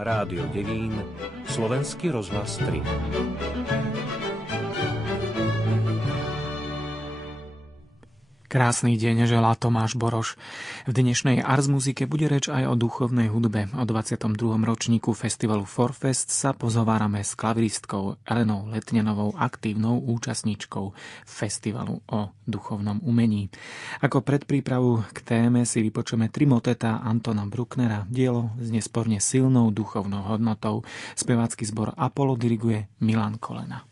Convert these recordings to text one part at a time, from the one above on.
Rádio Devín, Slovenský rozhlas 3. Krásny deň želá Tomáš Boroš. V dnešnej Ars Muzike bude reč aj o duchovnej hudbe. O 22. ročníku festivalu Forfest sa pozhovárame s klaviristkou Elenou Letňanovou, aktívnou účastníčkou festivalu o duchovnom umení. Ako predprípravu k téme si vypočujeme 3 motetá Antona Brucknera, dielo s nesporne silnou duchovnou hodnotou. Spevácky zbor Apollo diriguje Milan Kolena.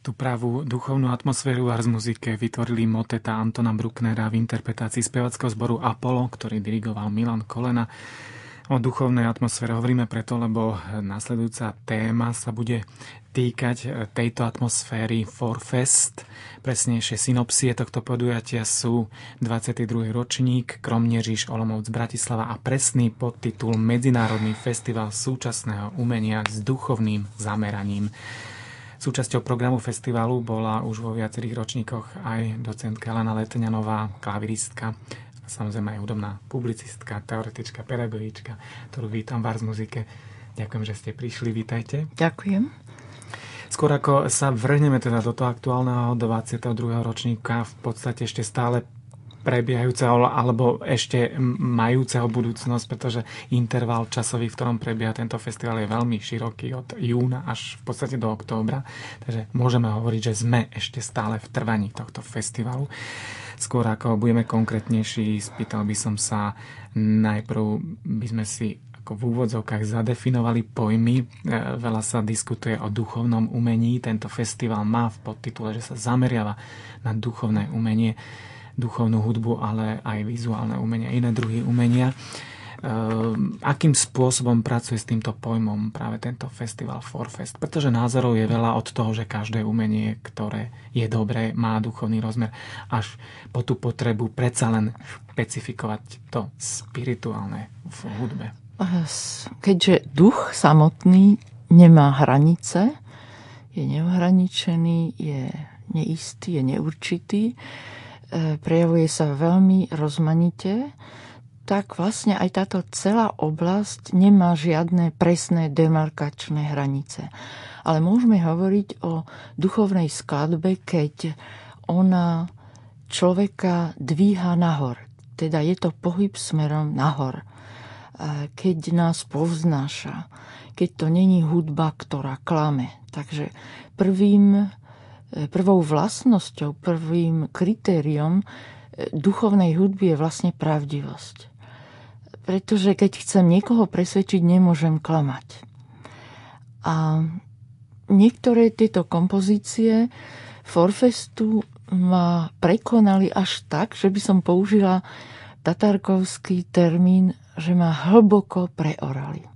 Tú pravú duchovnú atmosféru v Arzmuzike vytvorili moteta Antona Brucknera v interpretácii spevackého zboru Apollo, ktorý dirigoval Milan Kolena. O duchovnej atmosfére hovoríme preto, lebo nasledujúca téma sa bude týkať tejto atmosféry Forfest. Presnejšie synopsie tohto podujatia sú 22. ročník, Kromnieříž, Olomouc, Bratislava a presný podtitul Medzinárodný festival súčasného umenia s duchovným zameraním. Súčasťou programu festivalu bola už vo viacerých ročníkoch aj docentka Elena Letňanová, klaviristka, a samozrejme aj hudobná publicistka, teoretička, pedagogička, ktorú vítam v Arzmuzike. Ďakujem, že ste prišli, vítajte. Ďakujem. Skôr ako sa vrhneme teda do toho aktuálneho 22. ročníka, v podstate ešte stále prebiehajúceho alebo ešte majúceho budúcnosť, pretože interval časový, v ktorom prebieha tento festival, je veľmi široký od júna až v podstate do októbra. Takže môžeme hovoriť, že sme ešte stále v trvaní tohto festivalu. Skôr ako budeme konkrétnejší, spýtal by som sa najprv, by sme si ako v úvodzovkách zadefinovali pojmy. Veľa sa diskutuje o duchovnom umení. Tento festival má v podtitule, že sa zameriava na duchovné umenie, duchovnú hudbu, ale aj vizuálne umenie, iné druhy umenia. Akým spôsobom pracuje s týmto pojmom práve tento festival Forfest? Pretože názorov je veľa, od toho, že každé umenie, ktoré je dobré, má duchovný rozmer, až po tú potrebu predsa len špecifikovať to spirituálne v hudbe. Keďže duch samotný nemá hranice, je neohraničený, je neistý, je neurčitý, prejavuje sa veľmi rozmanite, tak vlastne aj táto celá oblasť nemá žiadne presné demarkačné hranice. Ale môžeme hovoriť o duchovnej skladbe, keď ona človeka dvíha nahor. Teda je to pohyb smerom nahor. Keď nás povznáša, keď to není hudba, ktorá klame. Takže prvou vlastnosťou, prvým kritériom duchovnej hudby je vlastne pravdivosť. Pretože keď chcem niekoho presvedčiť, nemôžem klamať. A niektoré tieto kompozície Forfestu ma prekonali až tak, že by som použila tatárkovský termín, že ma hlboko preorali.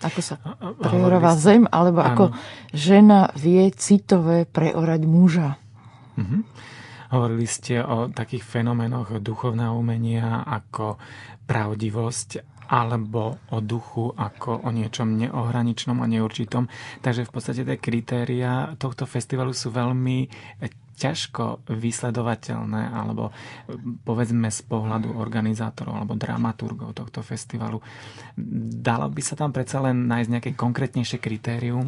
Ako sa preoráva zem, alebo ako žena vie citové preorať muža. Hovorili ste o takých fenoménoch duchovného umenia ako pravdivosť, alebo o duchu ako o niečom neohraničnom a neurčitom. Takže v podstate tie kritéria tohto festivalu sú veľmi ťažko vysledovateľné, alebo povedzme z pohľadu organizátorov alebo dramaturgov tohto festivalu. Dalo by sa tam predsa len nájsť nejaké konkrétnejšie kritérium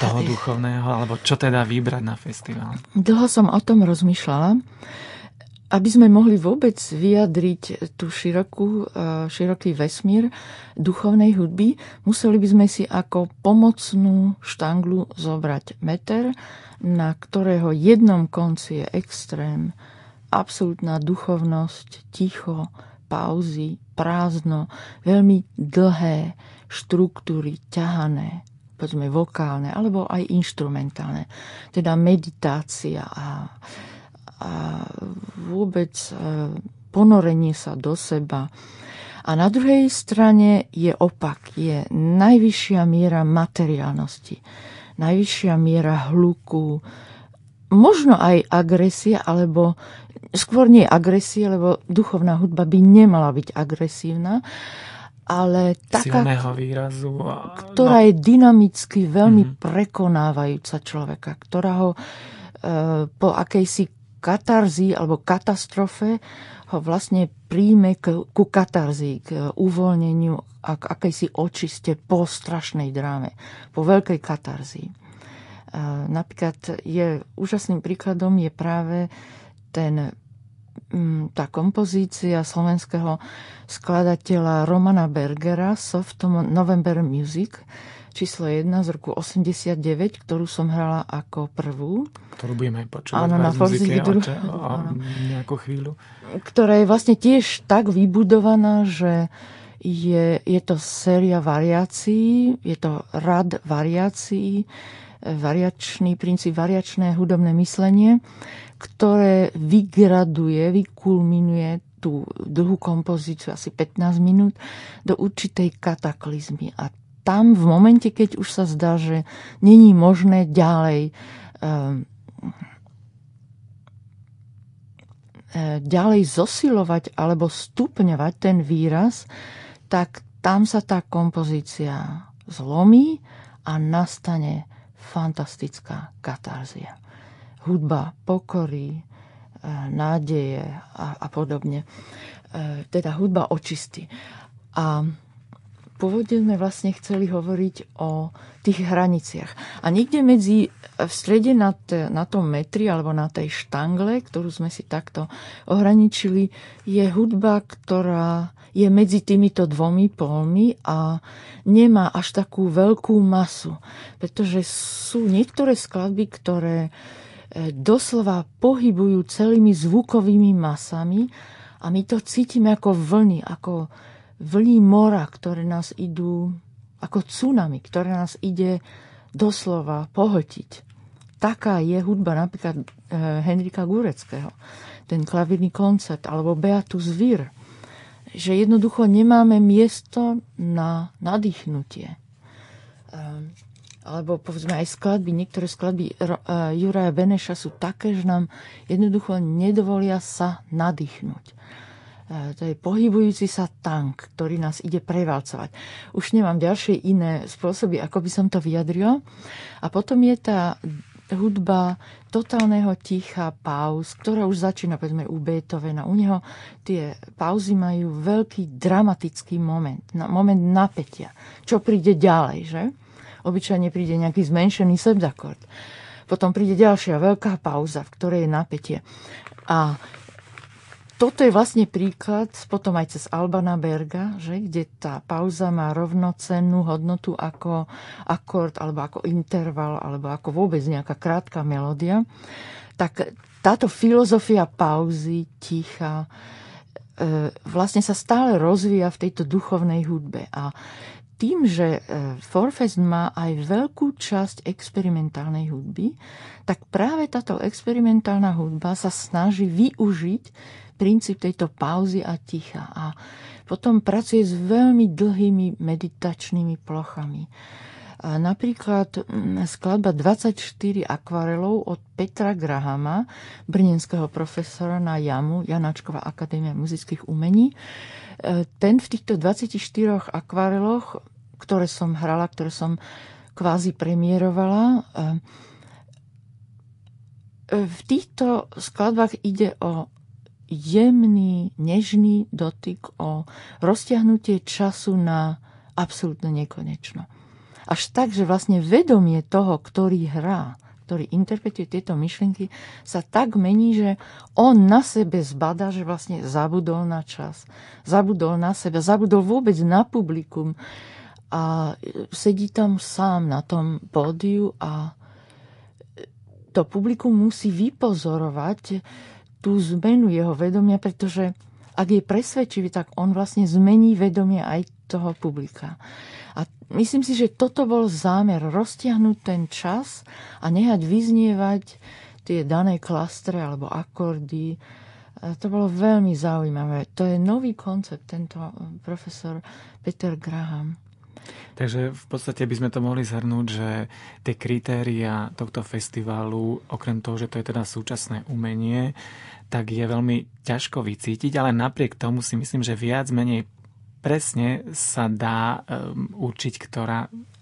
toho duchovného, alebo čo teda vybrať na festival? Dlho som o tom rozmýšľala. Aby sme mohli vôbec vyjadriť tú široký vesmír duchovnej hudby, museli by sme si ako pomocnú štanglu zobrať meter, na ktorého jednom konci je extrém, absolútna duchovnosť, ticho, pauzy, prázdno, veľmi dlhé štruktúry, ťahané, povedzme vokálne, alebo aj inštrumentálne. Teda meditácia a vôbec ponorenie sa do seba. A na druhej strane je opak, je najvyššia miera materiálnosti, najvyššia miera hluku, možno aj agresia, alebo skôr nie agresia, lebo duchovná hudba by nemala byť agresívna, ale taká, silného výrazu, ktorá je dynamicky veľmi prekonávajúca človeka, ktorá ho po akejsi katarzii alebo katastrofe ho vlastne príjme ku katarzii, k uvoľneniu a k akejsi očiste po strašnej dráme, po veľkej katarzii. Napríklad úžasným príkladom je práve tá kompozícia slovenského skladateľa Romana Bergera Soft November Music, číslo 1 z roku 89, ktorú som hrala ako prvú. Ktorú budeme počúvať na muzike o nejakú chvíľu. Ktorá je vlastne tiež tak vybudovaná, že je to séria variácií, je to rad variácií princíp variačné hudobné myslenie, ktoré vykulminuje tú druhú kompozíciu, asi 15 minút, do určitej kataklizmy. A tam v momente, keď už sa zdá, že není možné ďalej zosilovať alebo stupňovať ten výraz, tak tam sa tá kompozícia zlomí a nastane fantastická katarzia. Hudba pokory, nádeje a podobne. Teda hudba očistí. A pôvodne sme vlastne chceli hovoriť o tých hraniciach. A niekde v strede na tom metri alebo na tej štangle, ktorú sme si takto ohraničili, je hudba, ktorá je medzi týmito dvomi polmi a nemá až takú veľkú masu. Pretože sú niektoré skladby, ktoré doslova pohybujú celými zvukovými masami a my to cítime ako vlny mora, ktoré nás idú ako tsunami, ktoré nás ide doslova pohltiť. Taká je hudba napríklad Henrika Gureckého, ten klavírny koncert, alebo Beatus Vir, že jednoducho nemáme miesto na nadýchnutie. Alebo povedzme aj niektoré skladby Juraja Beneša sú také, že nám jednoducho nedovolia sa nadýchnuť. To je pohybujúci sa tank, ktorý nás ide prevalcovať. Už nemám ďalšie iné spôsoby, ako by som to vyjadrila. A potom je tá hudba totálneho ticha, pauz, ktorá už začína, povedzme, u Beethovena. U neho tie pauzy majú veľký dramatický moment napätia. Čo príde ďalej, že? Obyčajne príde nejaký zmenšený septakord. Potom príde ďalšia veľká pauza, v ktorej je napätie. A toto je vlastne príklad potom aj cez Albana Berga, že, kde tá pauza má rovnocennú hodnotu ako akord, alebo ako interval, alebo ako vôbec nejaká krátka melódia. Tak táto filozofia pauzy, ticha, vlastne sa stále rozvíja v tejto duchovnej hudbe. A tým, že Forfest má aj veľkú časť experimentálnej hudby, tak práve táto experimentálna hudba sa snaží využiť princíp tejto pauzy a ticha. A potom pracuje s veľmi dlhými meditačnými plochami. A napríklad skladba 24 akvarelov od Petra Grahama, brněnského profesora na JAMU, Janáčková akadémia muzických umení. Ten v týchto 24 akvareloch, ktoré som hrala, ktoré som kvázi premiérovala, v týchto skladbách ide o jemný, nežný dotyk, o roztiahnutie času na absolútne nekonečno. Až tak, že vlastne vedomie toho, ktorý hrá, ktorý interpretuje tieto myšlienky, sa tak mení, že on na sebe zbadá, že vlastne zabudol na čas, zabudol na seba, zabudol vôbec na publikum a sedí tam sám na tom pódiu a to publikum musí vypozorovať tú zmenu jeho vedomia, pretože ak je presvedčivý, tak on vlastne zmení vedomie aj toho publika. A myslím si, že toto bol zámer, roztiahnuť ten čas a nehať vyznievať tie dané klastre alebo akordy. A to bolo veľmi zaujímavé. To je nový koncept, tento profesor Peter Graham. Takže v podstate by sme to mohli zhrnúť, že tie kritéria tohto festivalu, okrem toho, že to je teda súčasné umenie, tak je veľmi ťažko vycítiť, ale napriek tomu si myslím, že viac menej presne sa dá určiť,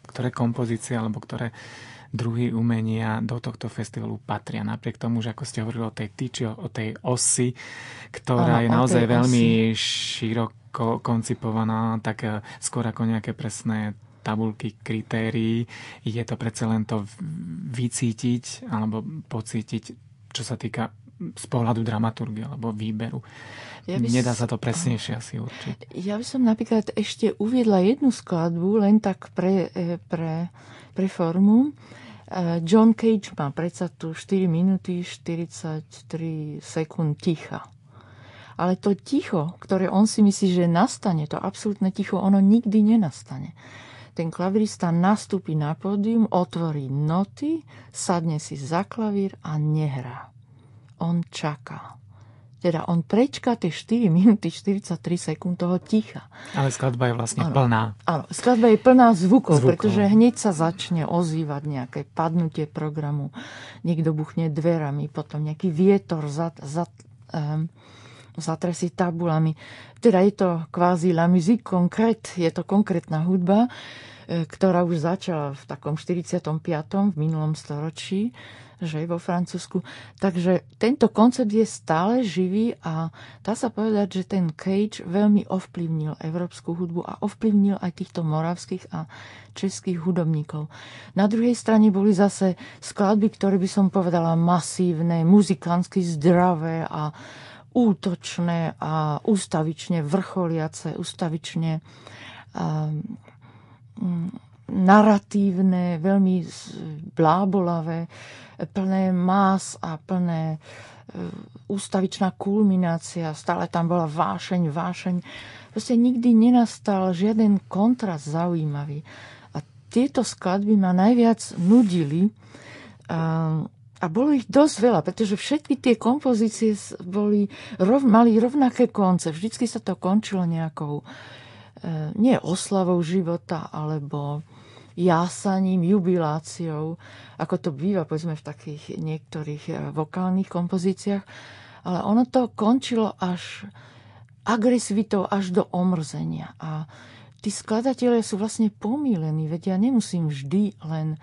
ktoré kompozície alebo ktoré druhy umenia do tohto festivalu patria. Napriek tomu, že ako ste hovorili o tej tyči, o tej osi, ktorá je naozaj veľmi široko koncipovaná, tak skôr ako nejaké presné tabulky kritérií, je to predsa len to vycítiť alebo pocítiť, čo sa týka z pohľadu dramaturgie alebo výberu. Nedá sa to presnejšie asi určiť. Ja by som napríklad ešte uviedla jednu skladbu, len tak pre formu. John Cage má predsa tu 4 minúty 43 sekúnd ticha. Ale to ticho, ktoré on si myslí, že nastane, to absolútne ticho, ono nikdy nenastane. ten klavirista nastúpi na pódium, otvorí noty, sadne si za klavír a nehrá. On čaká. Teda on prečká tie 4 minúty 43 sekúnd toho ticha. Ale skladba je vlastne plná. Áno, skladba je plná zvukov, pretože hneď sa začne ozývať nejaké padnutie programu. Niekto buchne dverami, potom nejaký vietor zatresí tabulami. Teda je to kvázi la musique concrète, je to konkrétna hudba, ktorá už začala v takom 45. v minulom storočí, že je vo Francúzsku. Takže tento koncept je stále živý a dá sa povedať, že ten Cage veľmi ovplyvnil európsku hudbu a ovplyvnil aj týchto moravských a českých hudobníkov. Na druhej strane boli zase skladby, ktoré by som povedala masívne, muzikánsky zdravé a útočné a ústavične vrcholiace, ústavične naratívne, veľmi blábolavé, plné más a plné ústavičná kulminácia. Stále tam bola vášeň. Proste nikdy nenastal žiaden kontrast zaujímavý. A tieto skladby ma najviac nudili a bolo ich dosť veľa, pretože všetky tie kompozície mali rovnaké konce. Vždycky sa to končilo nejakou nie oslavou života, alebo jásaním, jubiláciou, ako to býva, povedzme, v takých niektorých vokálnych kompozíciách. Ale ono to končilo až agresivitou, až do omrzenia. A tí skladatelia sú vlastne pomílení, veď ja nemusím vždy len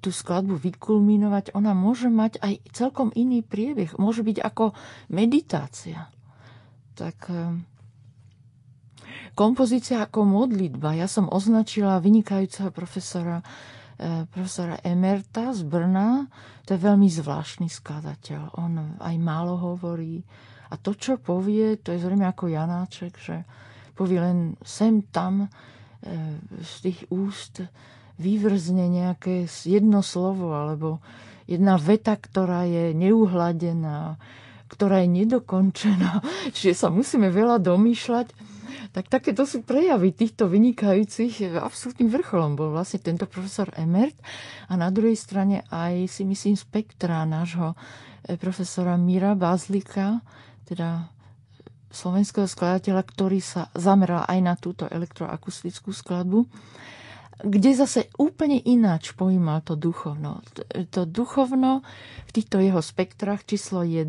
tú skladbu vykulminovať. Ona môže mať aj celkom iný priebeh. Môže byť ako meditácia. Tak kompozícia ako modlitba. Ja som označila vynikajúceho profesora Emerta z Brna. To je veľmi zvláštny skladateľ. On aj málo hovorí. A to, čo povie, to je zrejme ako Janáček, že povie len sem tam z tých úst vyvrzne nejaké jedno slovo alebo jedna veta, ktorá je neuhladená, ktorá je nedokončená. Čiže sa musíme veľa domýšľať. Tak takéto sú prejavy týchto vynikajúcich. Absolútnym vrcholom bol vlastne tento profesor Emert a na druhej strane aj si myslím spektra nášho profesora Míra Bazlika, teda slovenského skladateľa, ktorý sa zameral aj na túto elektroakustickú skladbu, kde zase úplne ináč pojímal to duchovno. To duchovno v týchto jeho spektrách číslo 1,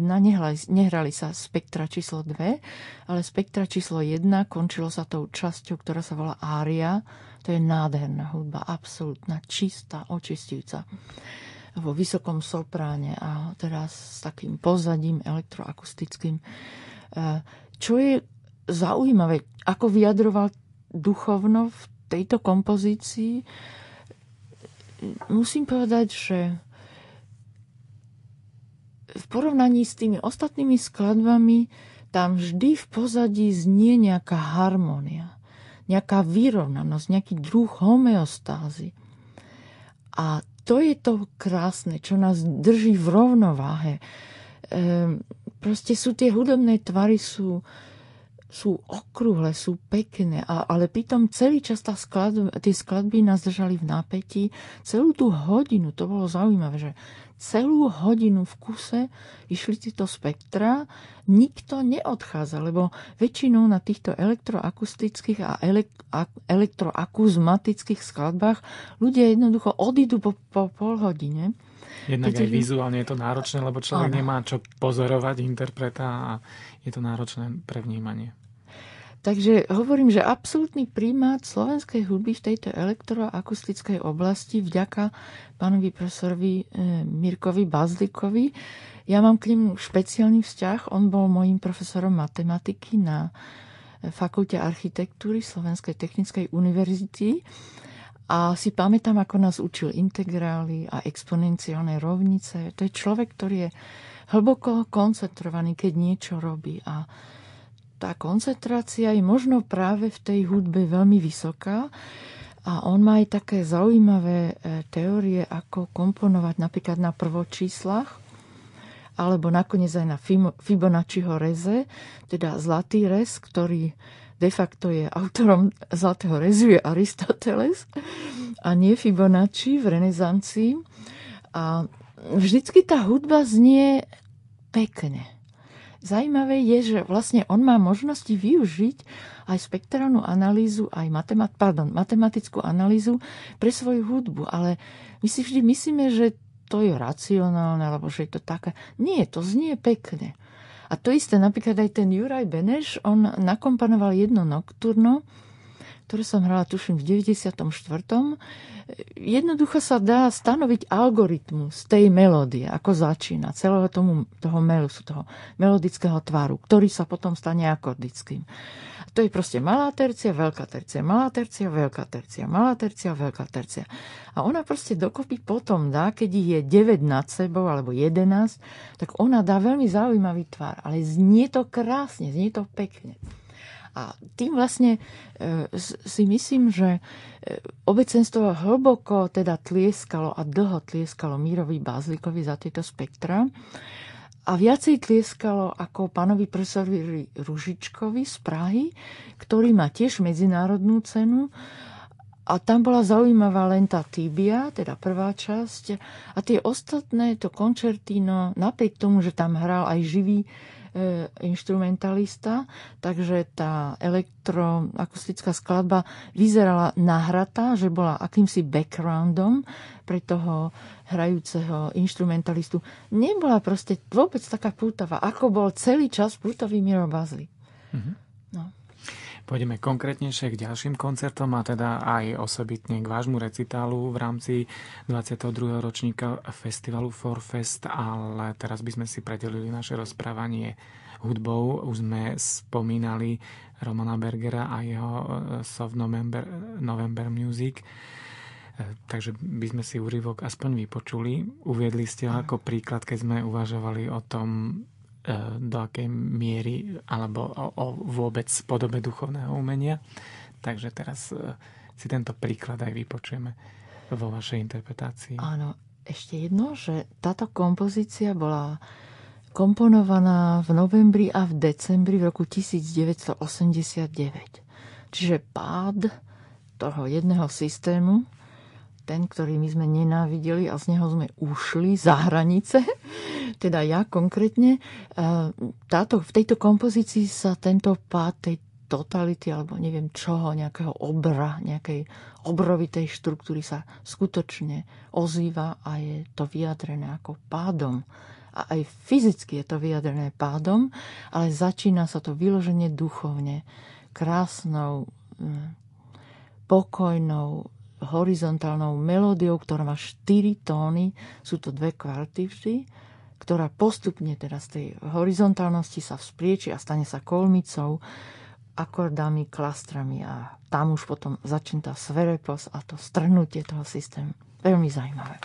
nehrali sa spektra číslo 2, ale spektra číslo 1 končilo sa tou časťou, ktorá sa volá ária. To je nádherná hudba, absolútna, čistá, očistujúca. Vo vysokom sopráne a teraz s takým pozadím elektroakustickým. Čo je zaujímavé, ako vyjadroval duchovno v tejto kompozícii, musím povedať, že v porovnaní s tými ostatnými skladbami tam vždy v pozadí znie nejaká harmónia, nejaká vyrovnanosť, nejaký druh homeostázy. A to je to krásne, čo nás drží v rovnováhe. Proste sú tie hudobné tvary, sú okrúhle, sú pekné, ale pritom celý čas tie skladby nás držali v napätí. Celú tú hodinu, to bolo zaujímavé, že celú hodinu v kuse išli tieto spektra, nikto neodchádza, lebo väčšinou na týchto elektroakustických a elektroakuzmatických skladbách ľudia jednoducho odídu po pol hodine. Jednak aj vizuálne je to náročné, lebo človek nemá čo pozorovať interpreta a je to náročné pre vnímanie. Takže hovorím, že absolútny primát slovenskej hudby v tejto elektroakustickej oblasti vďaka pánovi profesorovi Mirkovi Bazlikovi. Ja mám k nemu špeciálny vzťah. On bol mojím profesorom matematiky na Fakulte architektúry Slovenskej technickej univerzity. A si pamätám, ako nás učil integrály a exponenciálne rovnice. To je človek, ktorý je hlboko koncentrovaný, keď niečo robí. A tá koncentrácia je možno práve v tej hudbe veľmi vysoká. A on má aj také zaujímavé teórie, ako komponovať napríklad na prvočíslach, alebo nakoniec aj na Fibonacciho reze, teda zlatý rez, ktorý de facto je autorom Zlatého rezu je Aristoteles a nie Fibonacci v renesancii. A vždycky tá hudba znie pekne. Zajímavé je, že vlastne on má možnosti využiť aj spektrálnu analýzu, aj matematickú analýzu pre svoju hudbu. Ale my si vždy myslíme, že to je racionálne, alebo že je to také. Nie, to znie pekne. A to isté, napríklad aj ten Juraj Beneš, on nakomponoval jedno nocturno, ktoré som hrala, tuším, v 94. Jednoducho sa dá stanoviť algoritmus tej melódie, ako začína, celého toho melusu, toho melodického tvaru, ktorý sa potom stane akordickým. To je proste malá tercia, veľká tercia, malá tercia, veľká tercia, malá tercia, veľká tercia. A ona proste dokopy potom dá, keď ich je 9 nad sebou, alebo 11, tak ona dá veľmi zaujímavý tvar. Ale znie to krásne, znie to pekne. A tým vlastne si myslím, že obecenstvo hlboko teda tlieskalo a dlho tlieskalo Mírovi Bázlikovi za tieto spektra. A viacej tlieskalo ako pánovi profesorovi Ružičkovi z Prahy, ktorý má tiež medzinárodnú cenu. A tam bola zaujímavá len tá Tibia, teda prvá časť. A tie ostatné, to končertíno, napriek tomu, že tam hral aj živý inštrumentalista, takže tá elektroakustická skladba vyzerala nahratá, že bola akýmsi backgroundom pre toho hrajúceho inštrumentalistu. Nebola proste vôbec taká pútavá, ako bol celý čas pútavý Miro Bázlik. No. Pôjdeme konkrétnejšie k ďalším koncertom a teda aj osobitne k vášmu recitálu v rámci 22. ročníka festivalu Forfest, ale teraz by sme si predelili naše rozprávanie hudbou. Už sme spomínali Romana Bergera a jeho Soft November Music, takže by sme si úryvok aspoň vypočuli. Uviedli ste ho ako príklad, keď sme uvažovali o tom, do akej miery alebo o vôbec podobe duchovného umenia. Takže teraz si tento príklad aj vypočujeme vo vašej interpretácii. Áno, ešte jedno, že táto kompozícia bola komponovaná v novembri a v decembri v roku 1989. Čiže pád toho jedného systému, ten, ktorý my sme nenávideli a z neho sme ušli za hranice, teda ja konkrétne, v tejto kompozícii sa tento pád tej totality, alebo neviem čoho, nejakého obra, nejakej obrovitej štruktúry sa skutočne ozýva a je to vyjadrené ako pádom. A aj fyzicky je to vyjadrené pádom, ale začína sa to vyloženie duchovne, krásnou, pokojnou, horizontálnou melódiou, ktorá má 4 tóny, sú to 2 kvarty vždy, ktorá postupne teda z tej horizontálnosti sa vzprieči a stane sa kolmicou, akordami, klastrami a tam už potom začne tá svereplosť a to strhnutie toho systému. Veľmi zaujímavé.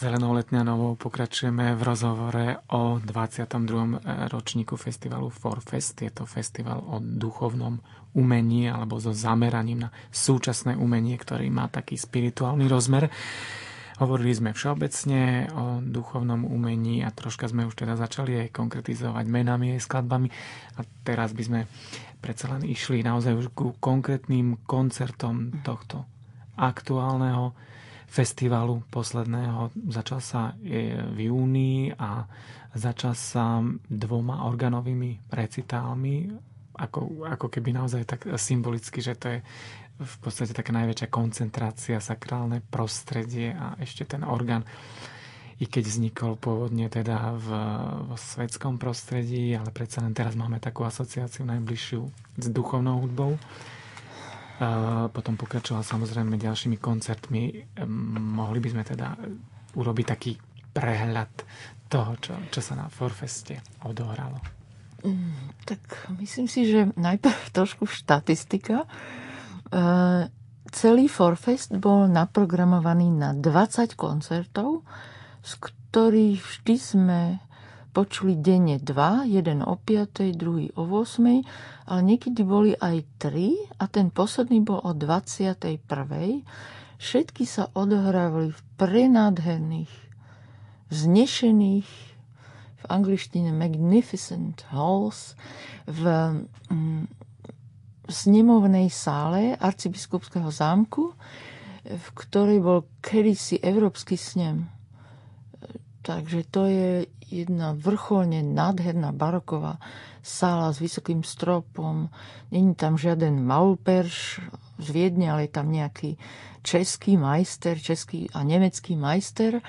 Zelenou Letňanovou pokračujeme v rozhovore o 22. ročníku festivalu Forfest. Je to festival o duchovnom umení alebo so zameraním na súčasné umenie, ktorý má taký spirituálny rozmer. Hovorili sme všeobecne o duchovnom umení a troška sme už teda začali aj konkretizovať menami aj skladbami. A teraz by sme predsa len išli naozaj už ku konkrétnym koncertom tohto aktuálneho festivalu posledného. Začal sa v júni a začal sa 2 organovými recitálmi, ako keby naozaj tak symbolicky, že to je v podstate taká najväčšia koncentrácia, sakrálne prostredie a ešte ten orgán, i keď vznikol pôvodne teda vo svetskom prostredí, ale predsa len teraz máme takú asociáciu najbližšiu s duchovnou hudbou. Potom pokračoval samozrejme ďalšími koncertmi. Mohli by sme teda urobiť taký prehľad toho, čo sa na Forfeste odohralo. Tak myslím si, že najprv trošku štatistika. Celý Forfest bol naprogramovaný na 20 koncertov, z ktorých vždy sme počuli denne 2, jeden o 5, druhý o 8, ale niekedy boli aj 3 a ten posledný bol o 21. Všetky sa odohrávali v prenádherných, vznešených, v angličtine magnificent halls, v snemovnej sále arcibiskupského zámku, v ktorej bol kedysi Európsky snem. Takže to je jedna vrcholne nádherná baroková sála s vysokým stropom. Není tam žiaden Maulperš z Viedne, ale je tam nejaký český majster, český a nemecký majster.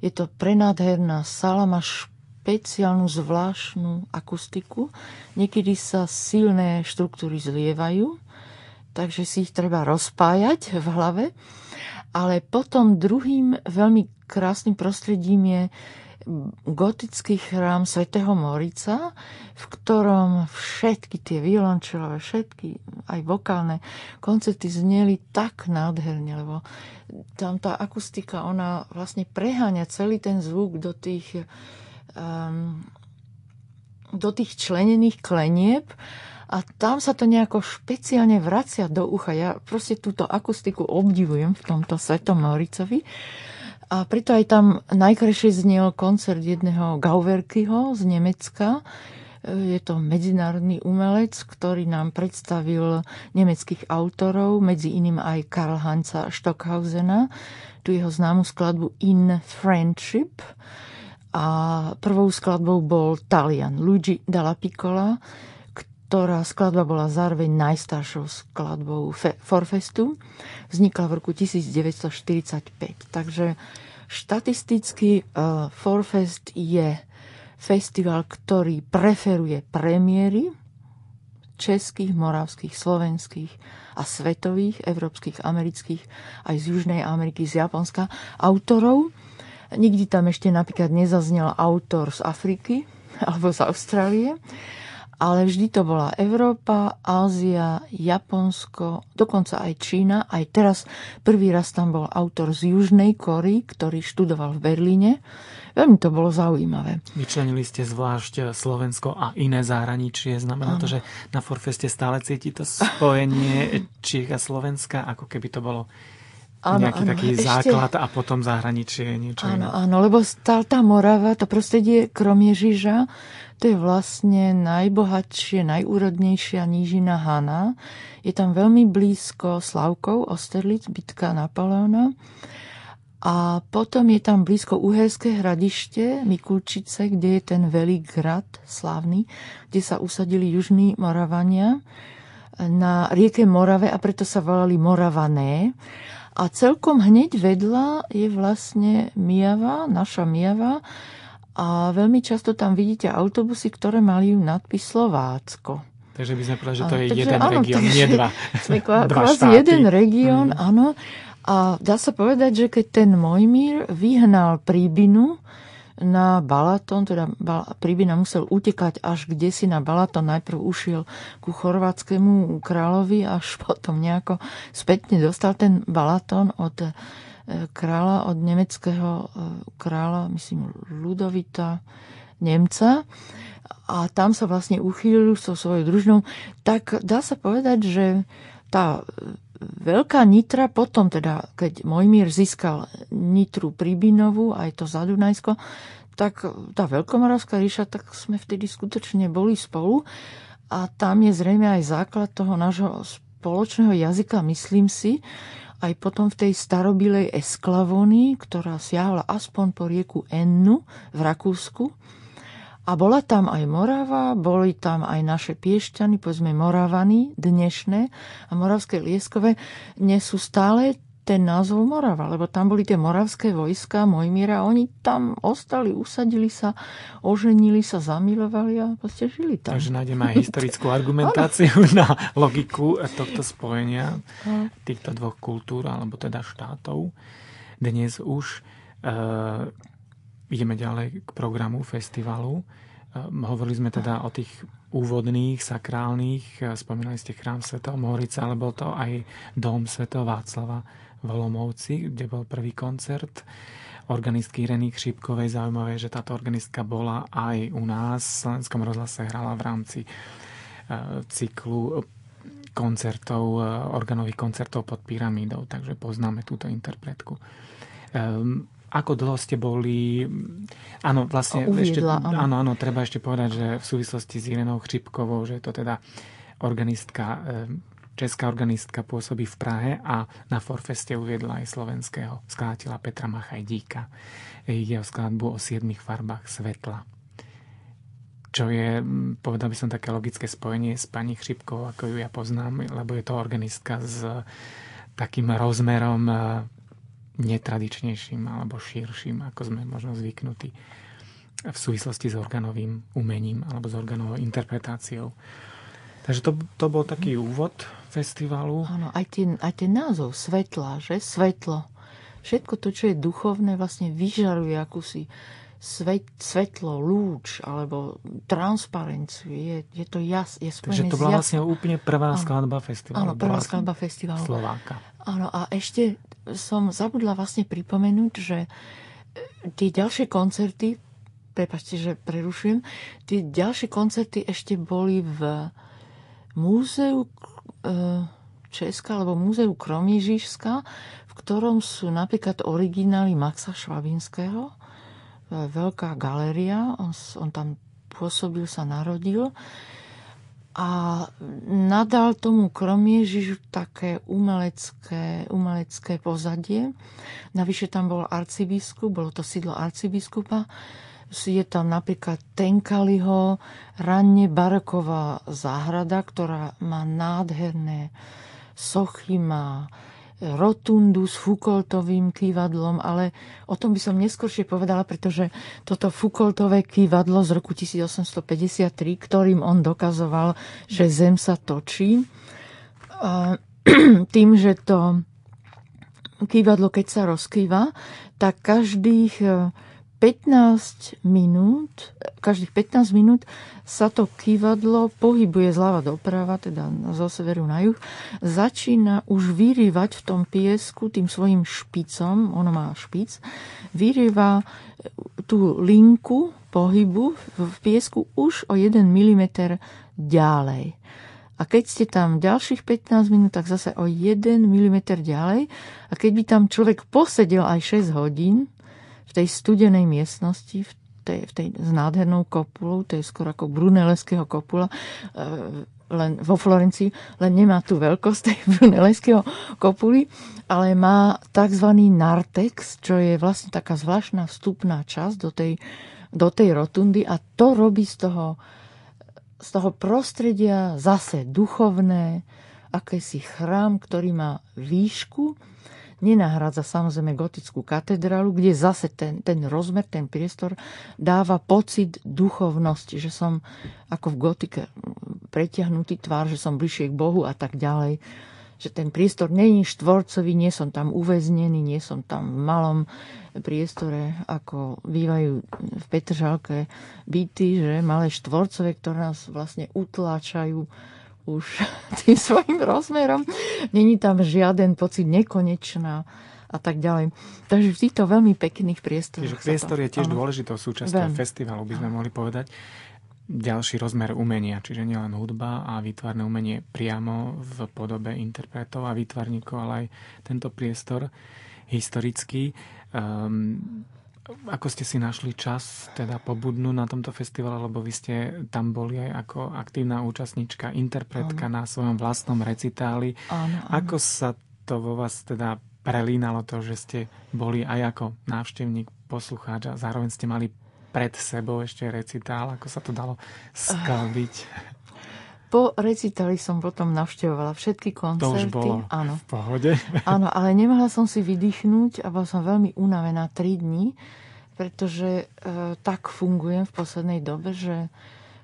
Je to prenádherná sála, má špeciálnu zvláštnu akustiku. Niekedy sa silné štruktúry zlievajú, takže si ich treba rozpájať v hlave. Ale potom druhým veľmi krásnym prostredím je gotický chrám svätého Morica, v ktorom všetky tie violončelové, všetky aj vokálne koncerty zneli tak nádherne, lebo tam tá akustika, ona vlastne preháňa celý ten zvuk do tých členených klenieb a tam sa to nejako špeciálne vracia do ucha. Ja proste túto akustiku obdivujem v tomto Svätom Moricovi. A preto aj tam najkrajšie znel koncert jedného Gauwerkyho z Nemecka. Je to medzinárodný umelec, ktorý nám predstavil nemeckých autorov, medzi iným aj Karl-Heinza Stockhausena, tu jeho známu skladbu In Friendship. A prvou skladbou bol Talian Luigi Dalla Piccola, ktorá skladba bola zároveň najstaršou skladbou Forfestu. Vznikla v roku 1945. Takže štatisticky Forfest je festival, ktorý preferuje premiéry českých, moravských, slovenských a svetových, európskych, amerických, aj z Južnej Ameriky, z Japonska, autorov. Nikdy tam ešte napríklad nezaznel autor z Afriky alebo z Austrálie. Ale vždy to bola Európa, Ázia, Japonsko, dokonca aj Čína. Aj teraz prvý raz tam bol autor z Južnej Kórey, ktorý študoval v Berlíne. Veľmi to bolo zaujímavé. Vyčlenili ste zvlášť Slovensko a iné zahraničie. Znamená to, že na Forfeste stále cíti to spojenie Čiech a Slovenska, ako keby to bolo nejaký taký základ a potom zahraničie niečo iné. Áno, lebo tá Morava, to prostredie krom Ježiša, to je vlastne najbohatšie, najúrodnejšia nížina Hana. Je tam veľmi blízko Slavkov, Osterlic, bitka Napoleona. A potom je tam blízko Uherské Hradište, Mikulčice, kde je ten Veligrad slávny, kde sa usadili južní Moravania na rieke Morave a preto sa volali Moravané. A celkom hneď vedľa je vlastne Myjava, naša Myjava. A veľmi často tam vidíte autobusy, ktoré majú nadpis Slovácko. Takže by sme povedali, že to je jeden región, nie dva. Sme kvázi jeden región, áno. A dá sa povedať, že keď ten Mojmír vyhnal Príbinu na Balaton, teda Príbina musel utekať až kdesi na Balaton, najprv ušiel ku chorvátskemu kráľovi, až potom nejako spätne dostal ten Balaton od kráľa od nemeckého kráľa, myslím Ludovita Nemca. A tam sa vlastne uchýlil so svojou družinou. Tak dá sa povedať, že tá Veľká Nitra potom, teda, keď Mojmír získal Nitru Pribinovú, aj to Zadunajsko, tak tá Veľkomoravská ríša, tak sme vtedy skutočne boli spolu. A tam je zrejme aj základ toho nášho spoločného jazyka, myslím si, aj potom v tej starobilej Esklavónii, ktorá siahla aspoň po rieku Ennu v Rakúsku. A bola tam aj Morava, boli tam aj naše Piešťany, povedzme Moravany dnešné a moravské Lieskové nesú stále ten názov Morava, lebo tam boli tie moravské vojska Mojmíra, oni tam ostali, usadili sa, oženili sa, zamilovali a proste žili tam. Takže nájdeme aj historickú argumentáciu na logiku tohto spojenia týchto dvoch kultúr, alebo teda štátov. Dnes už ideme ďalej k programu festivalu. Hovorili sme teda o tých úvodných, sakrálnych, spomínali ste chrám svätého Mohorica, ale bol to aj dom svätého Václava v Olomouci, kde bol prvý koncert organistky Ireny Chřipkovej. Zaujímavé, že táto organistka bola aj u nás v Slovenskom rozhlase, hrala v rámci cyklu koncertov, organových koncertov pod pyramídou, takže poznáme túto interpretku. Ako dlho ste boli... Áno, vlastne... Uviedla, ešte, áno, treba ešte povedať, že v súvislosti s Irenou Chřipkovou, že je to teda organistka, česká organistka pôsobí v Prahe a na Forfeste uviedla aj slovenského skladateľa Petra Machajdíka. Ide o skladbu o 7 farbách svetla. Čo je, povedal by som, také logické spojenie s pani Chřipkovou, ako ju ja poznám, lebo je to organistka s takým rozmerom netradičnejším alebo širším, ako sme možno zvyknutí v súvislosti s organovým umením alebo s organovou interpretáciou. Takže to bol taký úvod festivalu. Áno, aj ten názov svetla, že? Svetlo. Všetko to, čo je duchovné, vlastne vyžaruje akúsi svetlo, lúč alebo transparenciu. Je to je Takže spojené to bola vlastne úplne prvá skladba festivalu. Áno, prvá skladba festivalu. Slováka. Áno, a ešte som zabudla vlastne pripomenúť, že tie ďalšie koncerty, prepáčte, že prerušujem, tie ďalšie koncerty ešte boli v múzeu Česka, alebo múzeu Kromiežišska, v ktorom sú napríklad originály Maxa Švabinského. Veľká galéria, on tam pôsobil, sa narodil. A nadal tomu Kromiežišu také umelecké pozadie. Navyše tam bol arcibiskup, bolo to sídlo arcibiskupa. Je tam napríklad Tenkaliho ranne baroková záhrada, ktorá má nádherné sochy, má rotundu s Foucaultovým kývadlom, ale o tom by som neskôršie povedala, pretože toto Foucaultové kývadlo z roku 1853, ktorým on dokazoval, že Zem sa točí, tým, že to kývadlo, keď sa rozkýva, tak každých 15 minút sa to kývadlo pohybuje zľava doprava, teda zo severu na juh, začína už vyrývať v tom piesku tým svojim špicom, ono má špic, vyrýva tú linku pohybu v piesku už o 1 mm ďalej. A keď ste tam ďalších 15 minút, tak zase o 1 mm ďalej. A keď by tam človek posedel aj 6 hodín, v tej studenej miestnosti, v tej s nádhernou kopulou, to je skoro ako brunelleského kopula, len vo Florencii, len nemá tú veľkosť tej brunelleského kopuly, ale má tzv. Nartex, čo je vlastne taká zvláštna vstupná časť do tej rotundy a to robí z toho prostredia zase duchovné, akési chrám, ktorý má výšku, nenahrádza samozrejme gotickú katedrálu, kde zase ten rozmer, ten priestor dáva pocit duchovnosti, že som ako v gotike pretiahnutý tvár, že som bližšie k Bohu a tak ďalej. Že ten priestor nie je štvorcový, nie som tam uväznený, nie som tam v malom priestore, ako bývajú v Petržalke byty, že malé štvorcové, ktoré nás vlastne utláčajú už tým svojim rozmerom. Není tam žiaden pocit nekonečná a tak ďalej. Takže v týchto veľmi pekných priestoroch. Čiže priestor je tiež dôležitou súčasťou festivalu, by sme mohli povedať. Ďalší rozmer umenia, čiže nielen hudba a výtvarné umenie priamo v podobe interpretov a výtvarníkov, ale aj tento priestor historický. Ako ste si našli čas teda pobudnúť na tomto festivale, lebo vy ste tam boli aj ako aktívna účastníčka, interpretka na svojom vlastnom recitáli. Ako sa to vo vás teda prelínalo to, že ste boli aj ako návštevník, poslucháč a zároveň ste mali pred sebou ešte recitál, ako sa to dalo skalbiť? Po recitáli som potom navštevovala všetky koncerty. To už bolo áno. v pohode. Áno, ale nemohla som si vydýchnuť a bola som veľmi unavená 3 dní, pretože tak fungujem v poslednej dobe, že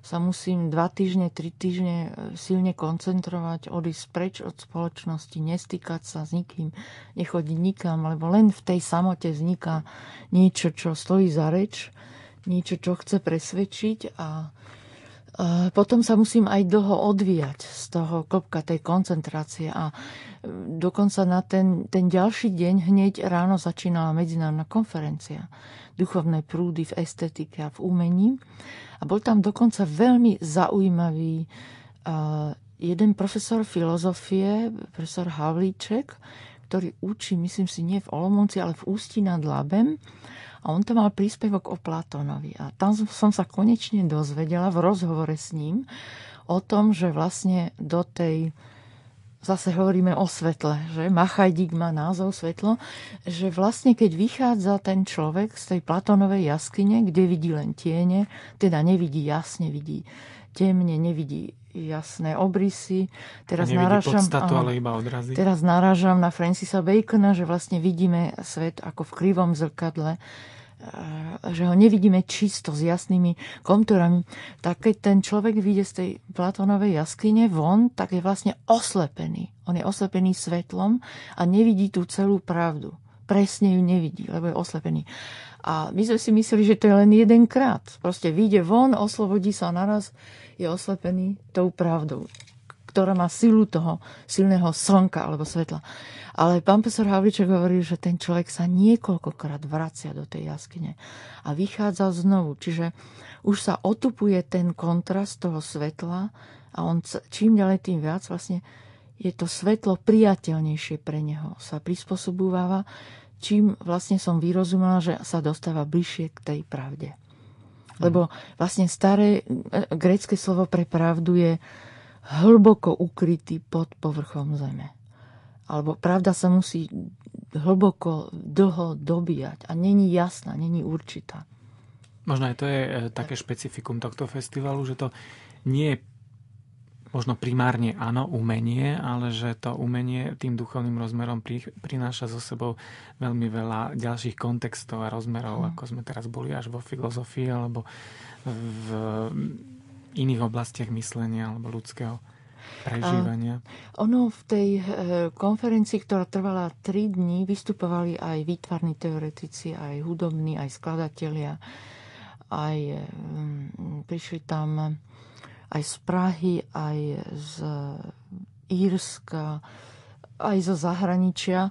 sa musím 2 týždne, 3 týždne silne koncentrovať, odísť preč od spoločnosti, nestýkať sa s nikým, nechodiť nikam, lebo len v tej samote vzniká niečo, čo stojí za reč, niečo, čo chce presvedčiť a potom sa musím aj dlho odvíjať z toho klopka tej koncentrácie a dokonca na ten ďalší deň hneď ráno začínala medzinárodná konferencia duchovné prúdy v estetike a v umení a bol tam dokonca veľmi zaujímavý jeden profesor filozofie, profesor Havlíček, ktorý učí, myslím si, nie v Olomouci, ale v Ústí nad Labem. A on tam mal príspevok o Platónovi. A tam som sa konečne dozvedela v rozhovore s ním o tom, že vlastne do tej, zase hovoríme o svetle, že Machajdík má názov svetlo, že vlastne keď vychádza ten človek z tej Platónovej jaskyne, kde vidí len tiene, teda nevidí jasne, vidí temne, nevidí jasné obrysy. Teraz narážam, podstatu, ale iba odrazy. Teraz narážam na Francisa Bacona, že vlastne vidíme svet ako v krivom zrkadle, že ho nevidíme čisto s jasnými kontúrami. Tak keď ten človek vyjde z tej Platónovej jaskyne von, tak je vlastne oslepený. On je oslepený svetlom a nevidí tú celú pravdu. Presne ju nevidí, lebo je oslepený. A my sme si mysleli, že to je len jedenkrát. Proste vyjde von, oslobodí sa naraz, je oslepený tou pravdou, ktorá má silu toho silného slnka alebo svetla. Ale pán profesor Havlíček hovorí, že ten človek sa niekoľkokrát vracia do tej jaskyne a vychádza znovu. Čiže už sa otupuje ten kontrast toho svetla a on čím ďalej tým viac vlastne je to svetlo priateľnejšie pre neho. Sa prispôsobúva, čím vlastne som vyrozumela, že sa dostáva bližšie k tej pravde. Lebo vlastne staré grécke slovo pre pravdu je hlboko ukrytý pod povrchom zeme. Alebo pravda sa musí hlboko, dlho dobíjať a není jasná, není určitá. Možno aj to je také špecifikum tohto festivalu, že to nie je možno primárne áno, umenie, ale že to umenie tým duchovným rozmerom prináša so sebou veľmi veľa ďalších kontextov a rozmerov, ako sme teraz boli až vo filozofii alebo v iných oblastiach myslenia alebo ľudského prežívania. Ono v tej konferencii, ktorá trvala 3 dní, vystupovali aj výtvarní teoretici, aj hudobní, aj skladatelia. Prišli tam aj z Prahy, aj z Írska, aj zo zahraničia.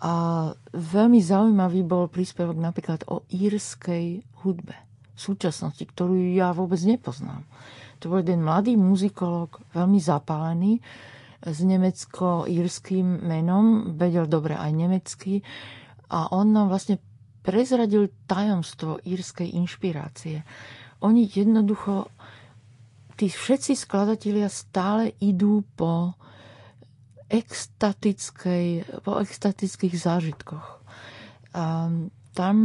A veľmi zaujímavý bol príspevok napríklad o írskej hudbe v súčasnosti, ktorú ja vôbec nepoznám. To bol jeden mladý muzikológ, veľmi zapálený, s nemecko-írským menom, vedel dobre aj nemecky. A on nám vlastne prezradil tajomstvo írskej inšpirácie. Oni jednoducho, tí všetci skladatelia stále idú po extatických zážitkoch. Tam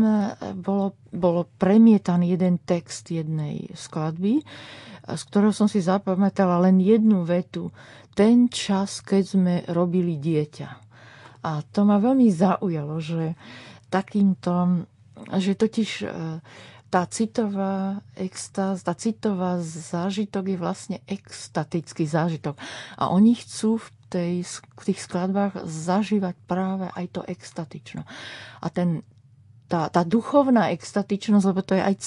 bolo premietaný jeden text jednej skladby, z ktorého som si zapamätala len jednu vetu. Ten čas, keď sme robili dieťa. A to ma veľmi zaujalo, že takýmto, že totiž tá citová extáz, tá citová zážitok je vlastne extatický zážitok. A oni chcú v tých skladbách zažívať práve aj to extatično. A tá duchovná extatičnosť, lebo to je aj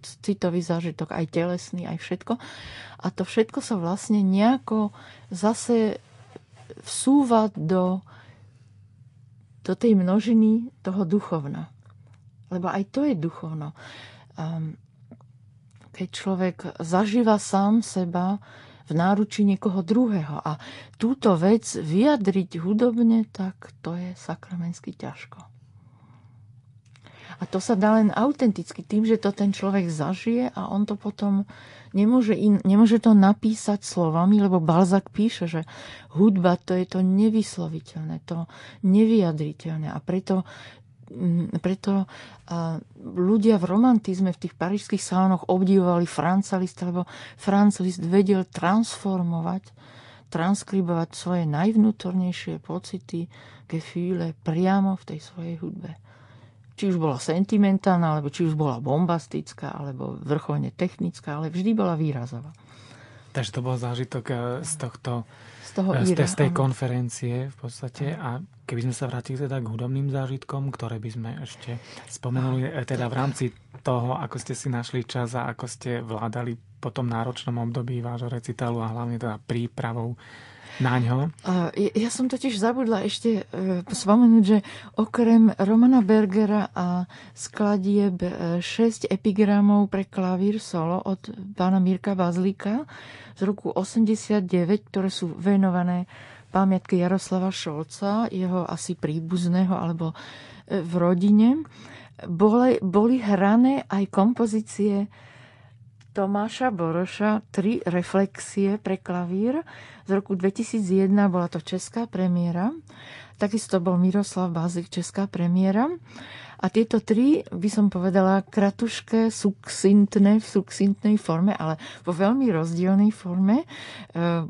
citový zážitok, aj telesný, aj všetko. A to všetko sa vlastne nejako zase vsúva do do tej množiny toho duchovna. Lebo aj to je duchovno. Keď človek zažíva sám seba v náručí niekoho druhého a túto vec vyjadriť hudobne, tak to je sakramensky ťažko. A to sa dá len autenticky tým, že to ten človek zažije a on to potom nemôže to napísať slovami, lebo Balzac píše, že hudba to je to nevysloviteľné, to nevyjadriteľné. A preto ľudia v romantizme, v tých parížských salónoch obdivovali Franza Liszt, lebo Franz Liszt vedel transformovať, transkribovať svoje najvnútornejšie pocity, gefühle priamo v tej svojej hudbe. Či už bola sentimentálna, alebo či už bola bombastická, alebo vrcholne technická, ale vždy bola výrazová. Takže to bol zážitok z tej konferencie v podstate. A keby sme sa vrátili teda k hudobným zážitkom, ktoré by sme ešte spomenuli, teda v rámci toho, ako ste si našli čas a ako ste vládali po tom náročnom období vášho recitálu a hlavne teda prípravou naňho. Ja som totiž zabudla ešte spomenúť, že okrem Romana Bergera a skladieb 6 epigramov pre klavír solo od pána Mirka Bazlíka z roku 89, ktoré sú venované pamiatke Jaroslava Šolca, jeho asi príbuzného alebo v rodine, boli hrané aj kompozície Tomáša Boroša, 3 reflexie pre klavír. Z roku 2001 bola to česká premiéra. Takisto bol Miroslav Bazlík, česká premiéra. A tieto 3, by som povedala, kratušké, succintné, v succintnej forme, ale vo veľmi rozdielnej forme,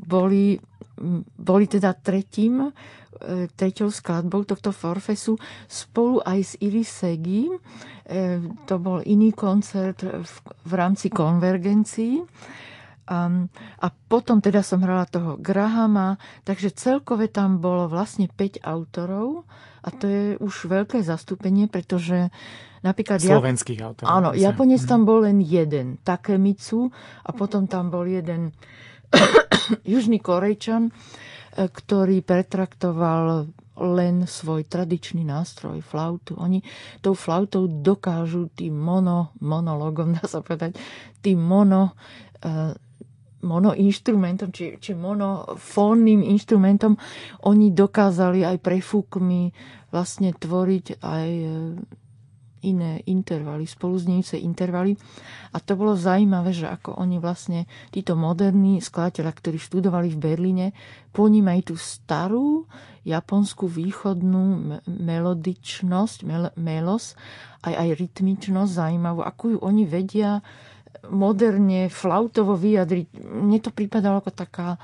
boli teda treťou skladbou tohto Forfesu spolu aj s Iris Segi. To bol iný koncert v rámci konvergencií. A potom teda som hrala toho Grahama, takže celkové tam bolo vlastne 5 autorov a to je už veľké zastúpenie, pretože napríklad slovenských autorov. Áno, Japonec tam bol len jeden, Takemitsu, a potom tam bol jeden južný Korejčan, ktorý pretraktoval len svoj tradičný nástroj, flautu. Oni tou flautou dokážu tým monologom, dá sa povedať, tým monoinštrumentom, či monofónnym inštrumentom, oni dokázali aj prefúkmi vlastne tvoriť aj iné intervaly, spoluznejúce intervaly. A to bolo zaujímavé, že ako oni vlastne, títo moderní skladatelia, ktorí študovali v Berlíne, ponímajú tú starú japonskú východnú melodičnosť, melos, aj rytmičnosť zaujímavú, ako ju oni vedia moderne, flautovo vyjadriť. Mne to pripadalo ako taká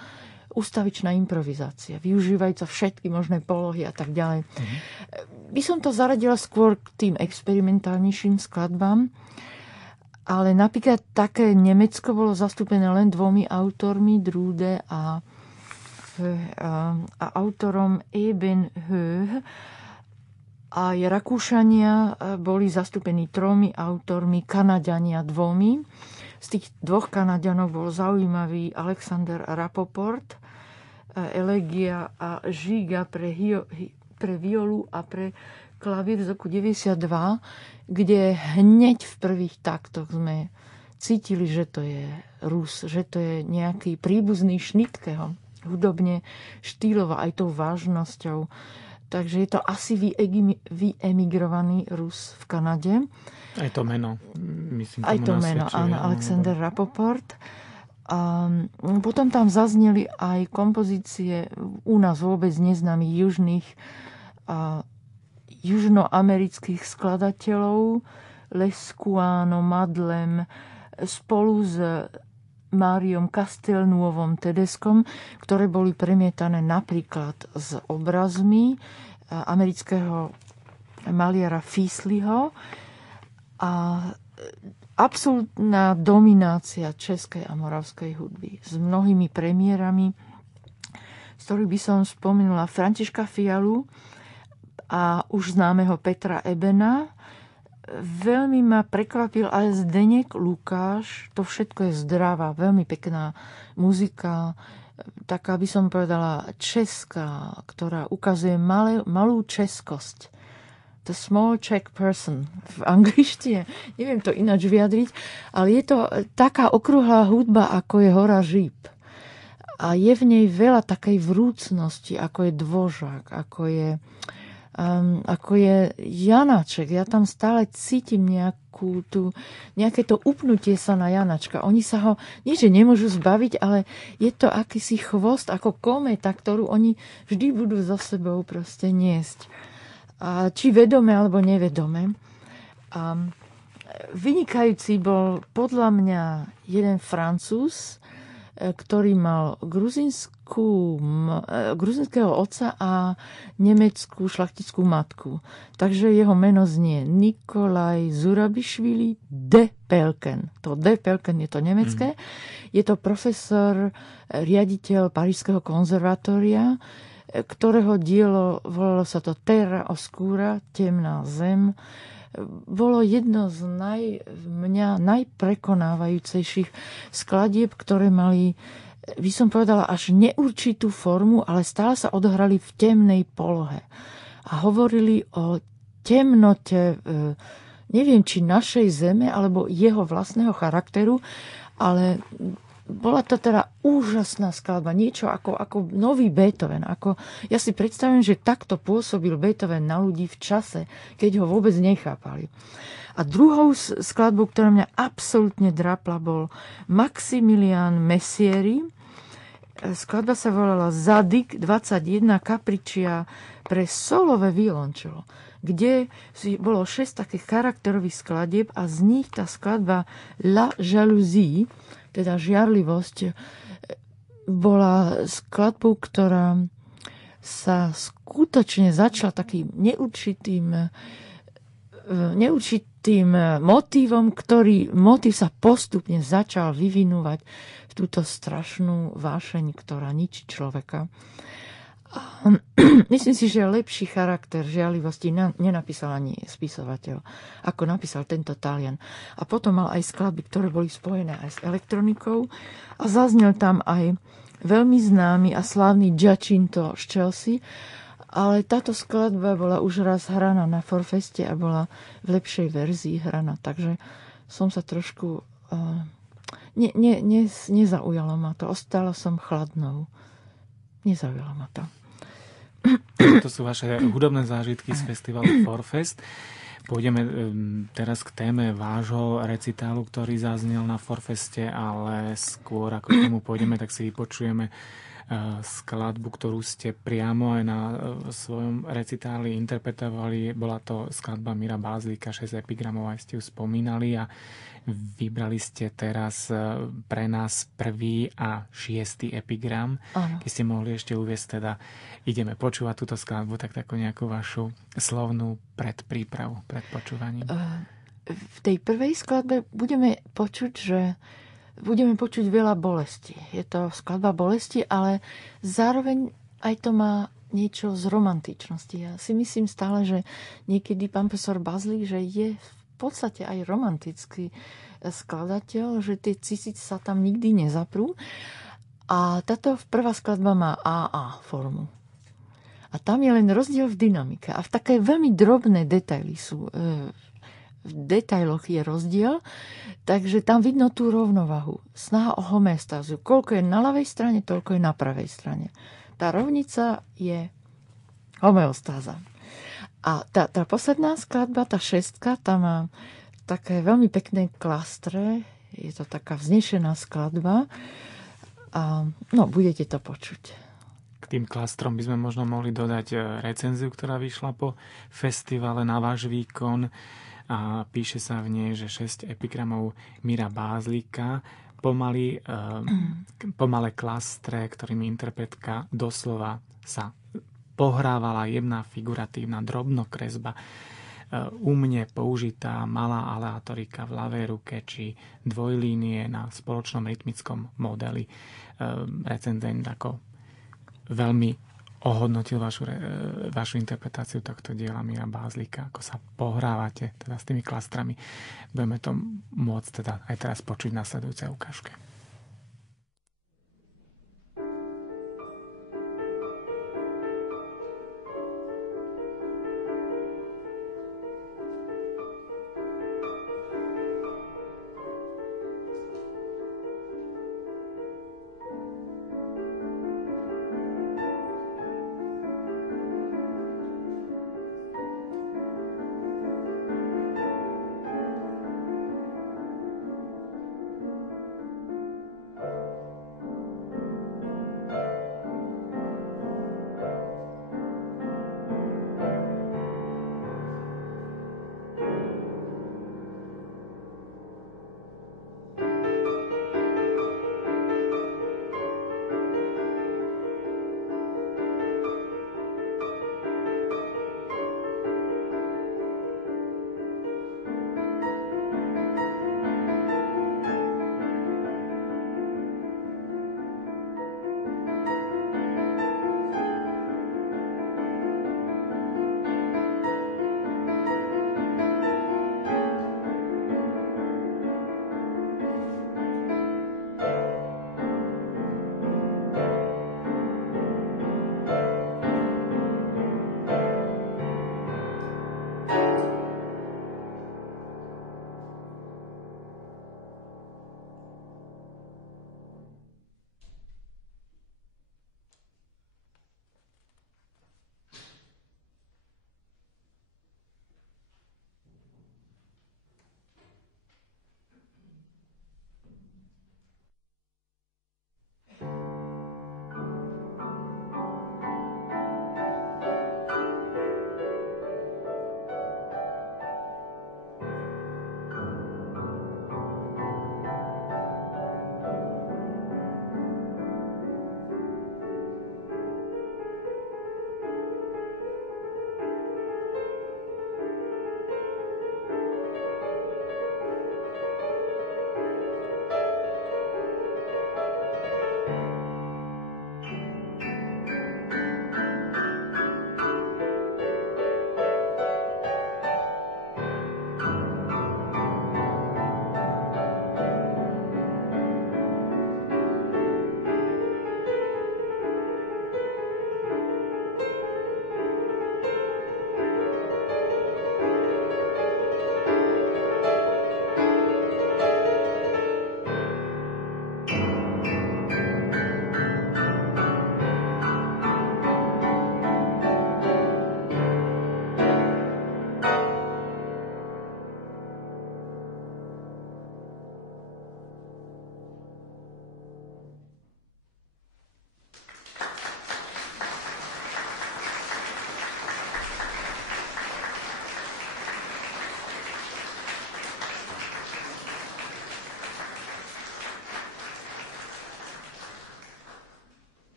ústavičná improvizácia, využívajúca všetky možné polohy a tak ďalej. By som to zaradila skôr k tým experimentálnejším skladbám, ale napríklad také Nemecko bolo zastúpené len 2 autormi, Drude a autorom Eben Höh. A Rakúšania boli zastúpení 3 autormi, Kanaďania 2. Z tých 2 Kanaďanov bol zaujímavý Alexander Rapoport, Elegia a Žiga pre violu a pre klavír z roku 92, kde hneď v prvých taktoch sme cítili, že to je Rus, že to je nejaký príbuzný Šnitkeho, hudobne, štýlovo, aj tou vážnosťou. Takže je to asi vyemigrovaný Rus v Kanade. Aj to meno, myslím. Aj to meno, áno, Alexander Rapoport. A potom tam zazneli aj kompozície u nás vôbec neznámych južnoamerických skladateľov, Lescuano, Madlem, spolu s Máriom Castelnuovom Tedeskom, ktoré boli premietané napríklad s obrazmi amerického maliara Fiesleyho. A absolútna dominácia českej a moravskej hudby s mnohými premiérami, z ktorých by som spomenula Františka Fialu a už známeho Petra Ebena. Veľmi ma prekvapil aj Zdeněk Lukáš. To všetko je zdravá, veľmi pekná muzika, taká by som povedala česká, ktorá ukazuje malú českosť. The small Czech person v angličtine. Neviem to ináč vyjadriť, ale je to taká okrúhlá hudba, ako je Hora Žíp. A je v nej veľa takej vrúcnosti, ako je Dvořák, ako je Janaček. Ja tam stále cítim nejaké to upnutie sa na Janačka. Oni sa ho, nie že nemôžu zbaviť, ale je to akýsi chvost, ako kométa, ktorú oni vždy budú so sebou proste niesť. A či vedome alebo nevedome. A vynikajúci bol podľa mňa jeden Francúz, ktorý mal gruzinského otca a nemeckú šlachtickú matku. Takže jeho meno znie Nikolaj Zurabišvili de Pelken. To de Pelken je to nemecké. Je to profesor, riaditeľ Parížskeho konzervatória, ktorého dielo, volalo sa to Terra Oscura, temná zem, bolo jedno z mňa najprekonávajúcejších skladieb, ktoré mali, by som povedala, až neurčitú formu, ale stále sa odohrali v temnej polohe. A hovorili o temnote, neviem, či našej zeme, alebo jeho vlastného charakteru, ale bola to teda úžasná skladba, niečo ako nový Beethoven. Ja si predstavím, že takto pôsobil Beethoven na ľudí v čase, keď ho vôbec nechápali. A druhou skladbou, ktorá mňa absolútne drapla, bol Maximilian Messieri. Skladba sa volala Zadig 21 kapričia pre solové violončelo, kde bolo 6 takých charakterových skladieb a z nich tá skladba La Jalousie, teda žiarlivosť, bola skladbou, ktorá sa skutočne začala takým neurčitým motívom, ktorý motív sa postupne začal vyvinúvať v túto strašnú vášeň, ktorá ničí človeka. A myslím si, že lepší charakter žiarlivosti nenapísal ani spisovateľ, ako napísal tento Talian. A potom mal aj skladby, ktoré boli spojené aj s elektronikou. A zaznel tam aj veľmi známy a slávny Giacinto z Chelsea. Ale táto skladba bola už raz hraná na Forfeste a bola v lepšej verzii hraná. Takže som sa trošku... nezaujalo ma to. Ostala som chladnou. Nezaujalo ma to. To sú vaše hudobné zážitky z festivalu Forfest. Pôjdeme teraz k téme vášho recitálu, ktorý zaznel na Forfeste, ale skôr ako k tomu pôjdeme, tak si vypočujeme skladbu, ktorú ste priamo aj na svojom recitáli interpretovali. Bola to skladba Mira Bázlíka, 6 epigramov, aj ste ju spomínali, a vybrali ste teraz pre nás 1. a 6. epigram. Keď ste mohli ešte uviesť, teda ideme počúvať túto skladbu, tak takú nejakú vašu slovnú predprípravu pred počúvaním. V tej prvej skladbe budeme počuť veľa bolesti. Je to skladba bolesti, ale zároveň aj to má niečo z romantičnosti. Ja si myslím stále, že niekedy pán profesor Bazlík, že je v podstate aj romantický skladateľ, že tie císice sa tam nikdy nezaprú. A táto prvá skladba má AA formu. A tam je len rozdiel v dynamike. A v také veľmi drobné detaily sú. V detailoch je rozdiel, takže tam vidno tú rovnovahu. Snaha o homeostázu. Koľko je na ľavej strane, toľko je na pravej strane. Tá rovnica je homeostáza. A tá posledná skladba, tá 6, tá má také veľmi pekné klastre. Je to taká vznešená skladba. A budete to počuť. K tým klastrom by sme možno mohli dodať recenziu, ktorá vyšla po festivale na váš výkon. A píše sa v nej, že 6 epigramov Mira Bázlíka, pomalé klastre, ktorými interpretka doslova sa pohrávala, jemná figuratívna drobnokresba, umne použitá malá aleatorika v ľavej ruke či dvojlínie na spoločnom rytmickom modeli. Recenzent ako veľmi ohodnotil vašu interpretáciu tohto diela Mira Bázlíka, ako sa pohrávate teda s tými klastrami. Budeme to môcť teda aj teraz počuť v nasledujúcej ukážke.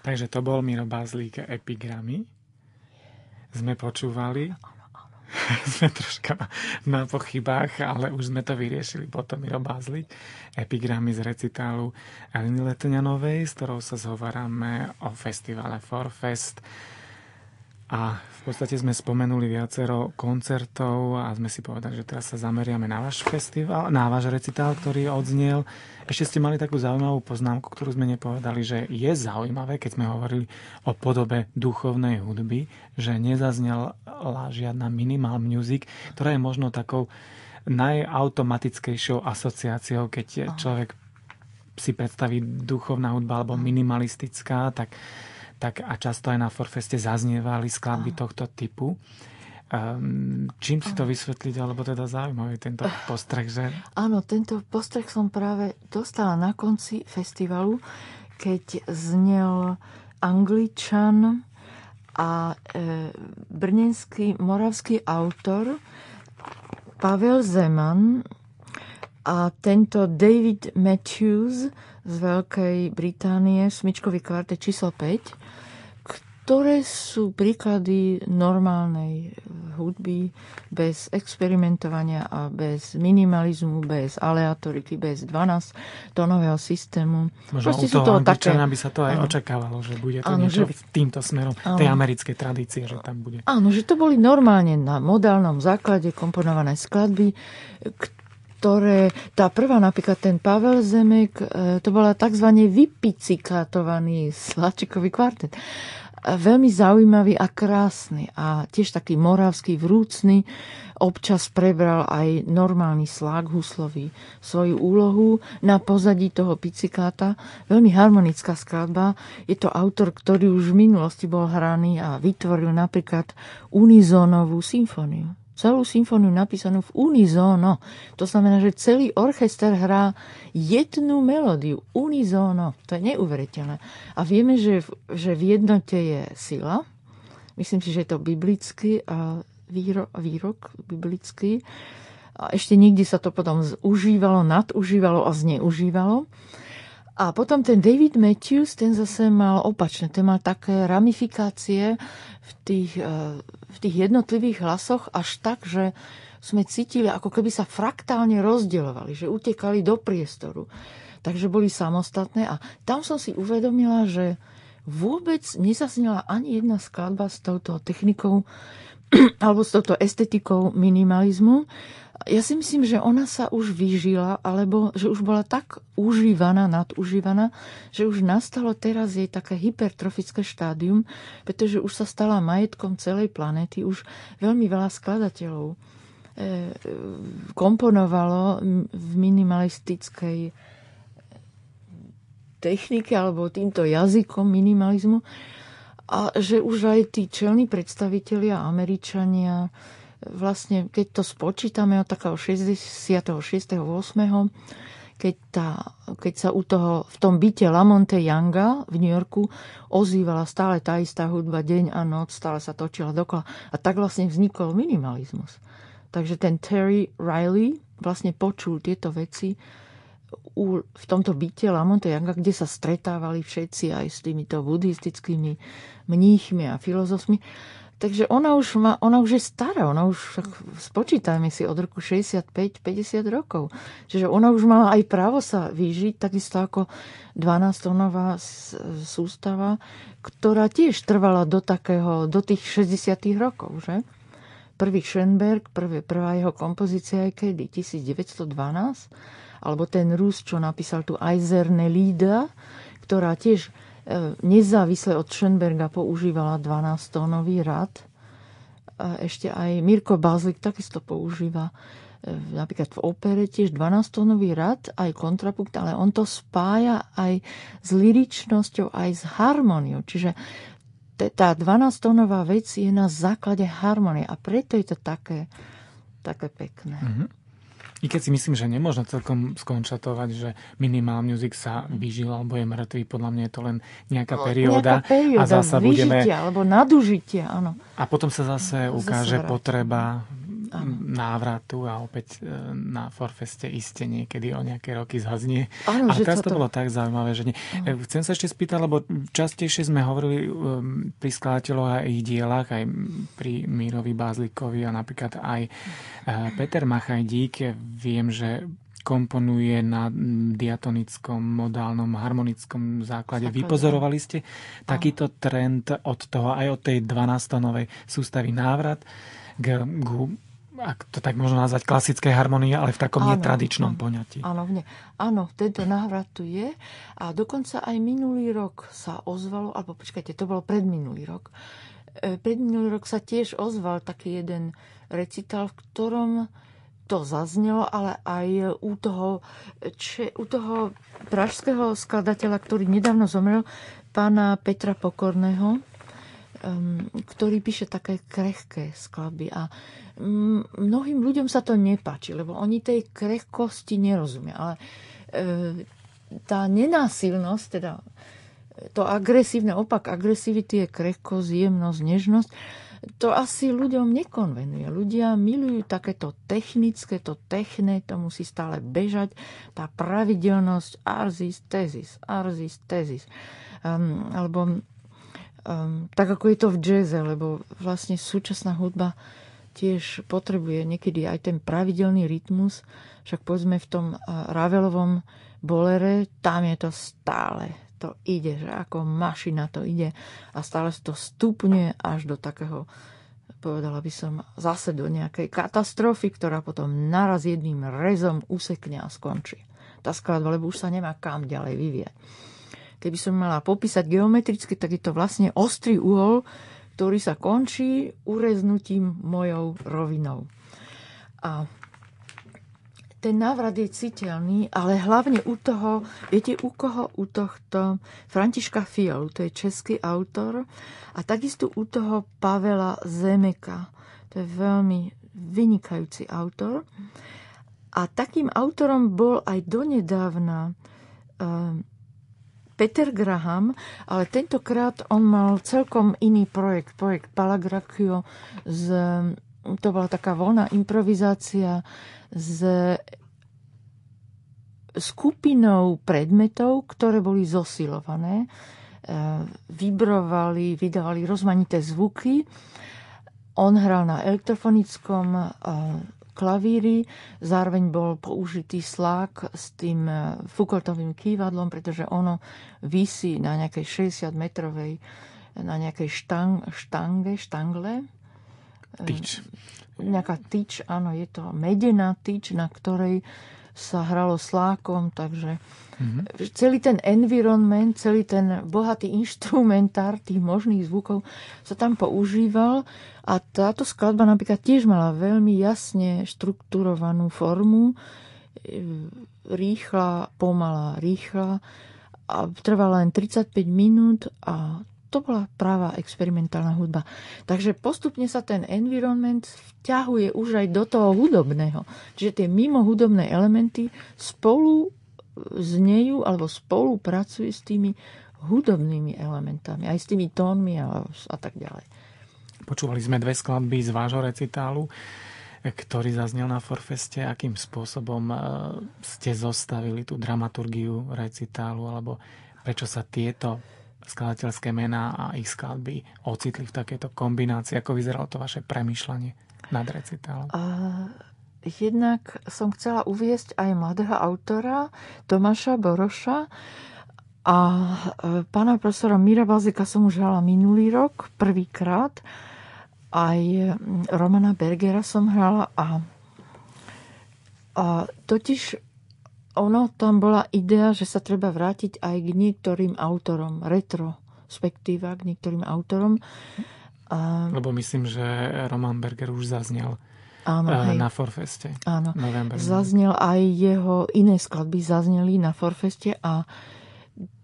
Takže to bol Miro Bázlík, Epigramy. Sme počúvali. Sme troška na pochybách, ale už sme to vyriešili. Potom Miro Bázlík, Epigramy z recitálu Eleny Letňanovej, s ktorou sa zhovárame o festivale Forfest. A v podstate sme spomenuli viacero koncertov a sme si povedali, že teraz sa zameriame na váš festival, na váš recitál, ktorý odznel. Ešte ste mali takú zaujímavú poznámku, ktorú sme nepovedali, že je zaujímavé, keď sme hovorili o podobe duchovnej hudby, že nezaznela žiadna minimal music, ktorá je možno takou najautomatickejšou asociáciou, keď človek si predstaví duchovná hudba alebo minimalistická, tak a často aj na Forfeste zaznievali skladby tohto typu. Čím si to vysvetliť, alebo teda zaujímavý tento postreh, že? Áno, tento postreh som práve dostala na konci festivalu, keď znel Angličan a brněnský, moravský autor Pavel Zeman a tento David Matthews z Veľkej Británie, smyčkový kvartet číslo 5, ktoré sú príklady normálnej hudby bez experimentovania a bez minimalizmu, bez aleatoriky, bez 12-tónového systému. Možno u toho Angličana by sa to aj očakávalo, že bude to niečo týmto smerom tej americkej tradície, že tam bude. Áno, že to boli normálne na modálnom základe komponované skladby, ktoré, tá prvá napríklad ten Pavel Zemek, to bola takzvané vypicikátovaný sláčikový kvartet. Veľmi zaujímavý a krásny a tiež taký moravský, vrúcny. Občas prebral aj normálny slák huslový svoju úlohu na pozadí toho picikáta. Veľmi harmonická skladba. Je to autor, ktorý už v minulosti bol hraný a vytvoril napríklad unizónovú symfóniu. Celú symfóniu napísanú v unizóno. To znamená, že celý orchester hrá jednu melódiu. Unizóno. To je neuveriteľné. A vieme, že v jednote je sila. Myslím si, že je to biblický výrok biblický. A ešte nikdy sa to potom zúžívalo, nadužívalo a zneužívalo. A potom ten David Matthews, ten zase mal opačné. Ten mal také ramifikácie v tých jednotlivých hlasoch až tak, že sme cítili, ako keby sa fraktálne rozdielovali, že utekali do priestoru. Takže boli samostatné a tam som si uvedomila, že vôbec nezaznela ani jedna skladba s touto technikou alebo s touto estetikou minimalizmu. Ja si myslím, že ona sa už vyžila, alebo že už bola tak užívaná, nadužívaná, že už nastalo teraz jej také hypertrofické štádium, pretože už sa stala majetkom celej planéty. Už veľmi veľa skladateľov komponovalo v minimalistickej technike alebo týmto jazykom minimalizmu a že už aj tí čelní predstavitelia, Američania, vlastne, keď to spočítame od takého 66. 8., keď sa v tom byte Lamonte Younga v New Yorku ozývala stále tá istá hudba deň a noc, stále sa točila dokola. A tak vlastne vznikol minimalizmus. Takže ten Terry Riley vlastne počul tieto veci v tomto byte Lamonte Younga, kde sa stretávali všetci aj s týmito buddhistickými mníchmi a filozofmi. Takže ona už je stará, ona už, spočítajme si, od roku 65-50 rokov. Čiže ona už mala aj právo sa vyžiť, takisto ako 12-tónová sústava, ktorá tiež trvala do tých 60 rokov, že? Prvý Schoenberg, prvá jeho kompozícia je kedy? 1912? Alebo ten Rus, čo napísal tu Eiserne Lieder, ktorá tiež nezávisle od Schoenberga používala 12-tónový rad. Ešte aj Mirko Bázlík takisto používa napríklad v opere tiež 12-tónový rad, aj kontrapunkt, ale on to spája aj s lyričnosťou, aj s harmóniou. Čiže tá 12-tónová vec je na základe harmónie a preto je to také pekné. Mm-hmm. I keď si myslím, že nemôžno celkom skonštatovať, že minimal music sa vyžil alebo je mŕtvý, podľa mňa je to len nejaká perióda a zasa budeme alebo nadužitia, áno. A potom sa zase ukáže potreba návratu a opäť na Forfeste iste niekedy o nejaké roky zaznie. Áno, a teraz to bolo tak zaujímavé, že nie. Chcem sa ešte spýtať, lebo častejšie sme hovorili pri skladateľoch a ich dielach, aj pri Mírovi Bázlikovi a napríklad aj Peter Machajdík. Viem, že komponuje na diatonickom, modálnom, harmonickom základe. Vypozorovali ste takýto trend od toho, aj od tej 12-tónovej sústavy návrat k ak to tak možno nazvať, klasickej harmonii, ale v takom netradičnom poňatí. Áno, tento návrat tu je a dokonca aj minulý rok sa ozvalo, alebo počkajte, to bolo predminulý rok. Predminulý rok sa tiež ozval taký jeden recital, v ktorom to zaznelo, ale aj u toho pražského skladateľa, ktorý nedávno zomrel, pána Petra Pokorného, ktorý píše také krehké skladby. A mnohým ľuďom sa to nepáči, lebo oni tej krehkosti nerozumia. Ale tá nenásilnosť, teda to agresívne, opak agresivity je krehkosť, jemnosť, nežnosť, to asi ľuďom nekonvenuje. Ľudia milujú takéto technické, to techné, to musí stále bežať. Tá pravidelnosť arzis, tezis. Tak ako je to v jazze, lebo vlastne súčasná hudba tiež potrebuje niekedy aj ten pravidelný rytmus. Však povedzme v tom Ravelovom bolere, tam je to stále. To ide, že ako mašina to ide a stále to stupňuje až do takého, povedala by som, zase do nejakej katastrofy, ktorá potom naraz jedným rezom usekne a skončí. Tá skladba, lebo už sa nemá kam ďalej vyvíjať. Keby som mala popísať geometricky, tak je to vlastne ostrý uhol, ktorý sa končí ureznutím mojou rovinou. A ten návrat je citeľný, ale hlavne u toho, viete, u koho? U tohto Františka Fialu, to je český autor, a takisto u toho Pavela Zemeka, to je veľmi vynikajúci autor. A takým autorom bol aj donedávna Peter Graham, ale tentokrát on mal celkom iný projekt Palagracchio, to bola taká voľná improvizácia s skupinou predmetov, ktoré boli zosilované, vydávali rozmanité zvuky. On hral na elektrofonickom klavíri, zároveň bol použitý slák s tým Foucaultovým kývadlom, pretože ono visí na nejakej 60-metrovej, na nejakej štangle. Tyč. Nejaká tyč, áno, je to medená tyč, na ktorej sa hralo slákom, takže celý ten environment, celý ten bohatý inštrumentár tých možných zvukov sa tam používal a táto skladba napríklad tiež mala veľmi jasne štrukturovanú formu, pomalá, rýchla a trvala len 35 minút a to bola práva experimentálna hudba. Takže postupne sa ten environment vťahuje už aj do toho hudobného. Čiže tie mimohudobné elementy spolu znejú alebo spolupracujú s tými hudobnými elementami, aj s tými tónmi a tak ďalej. Počúvali sme 2 skladby z vášho recitálu, ktorý zaznel na Forfeste. Akým spôsobom ste zostavili tú dramaturgiu recitálu, alebo prečo sa tieto skladateľské mená a ich skladby ocitli v takejto kombinácii? Ako vyzeralo to vaše premýšľanie nad recitálom? Jednak som chcela uviesť aj mladého autora Tomáša Boroša a pána profesora Míra Bázlika som už hrala minulý rok, prvýkrát. Aj Romana Bergera som hrala a totiž tam bola idea, že sa treba vrátiť aj k niektorým autorom, retrospektíva k niektorým autorom. Lebo myslím, že Roman Berger už zaznel na Forfeste. Áno, november. Zaznel aj jeho iné skladby, zazneli na Forfeste a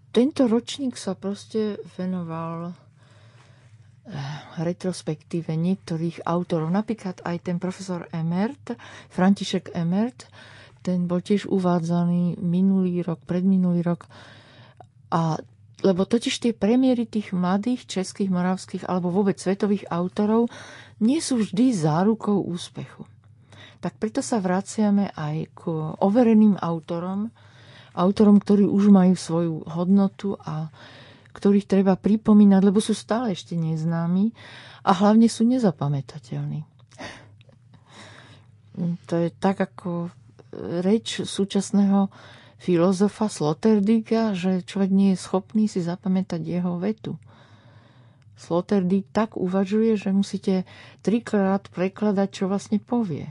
tento ročník sa proste venoval retrospektíve niektorých autorov. Napríklad aj ten profesor Emert, František Emert, ten bol tiež uvádzaný minulý rok, predminulý rok. Lebo totiž tie premiéry tých mladých českých, moravských alebo vôbec svetových autorov nie sú vždy zárukou úspechu. tak preto sa vraciame aj k overeným autorom, ktorí už majú svoju hodnotu a ktorých treba pripomínať, lebo sú stále ešte neznámi a hlavne sú nezapamätateľní. To je tak ako reč súčasného filozofa Sloterdijka, že človek nie je schopný si zapamätať jeho vetu. Sloterdijk tak uvažuje, že musíte 3-krát prekladať, čo vlastne povie.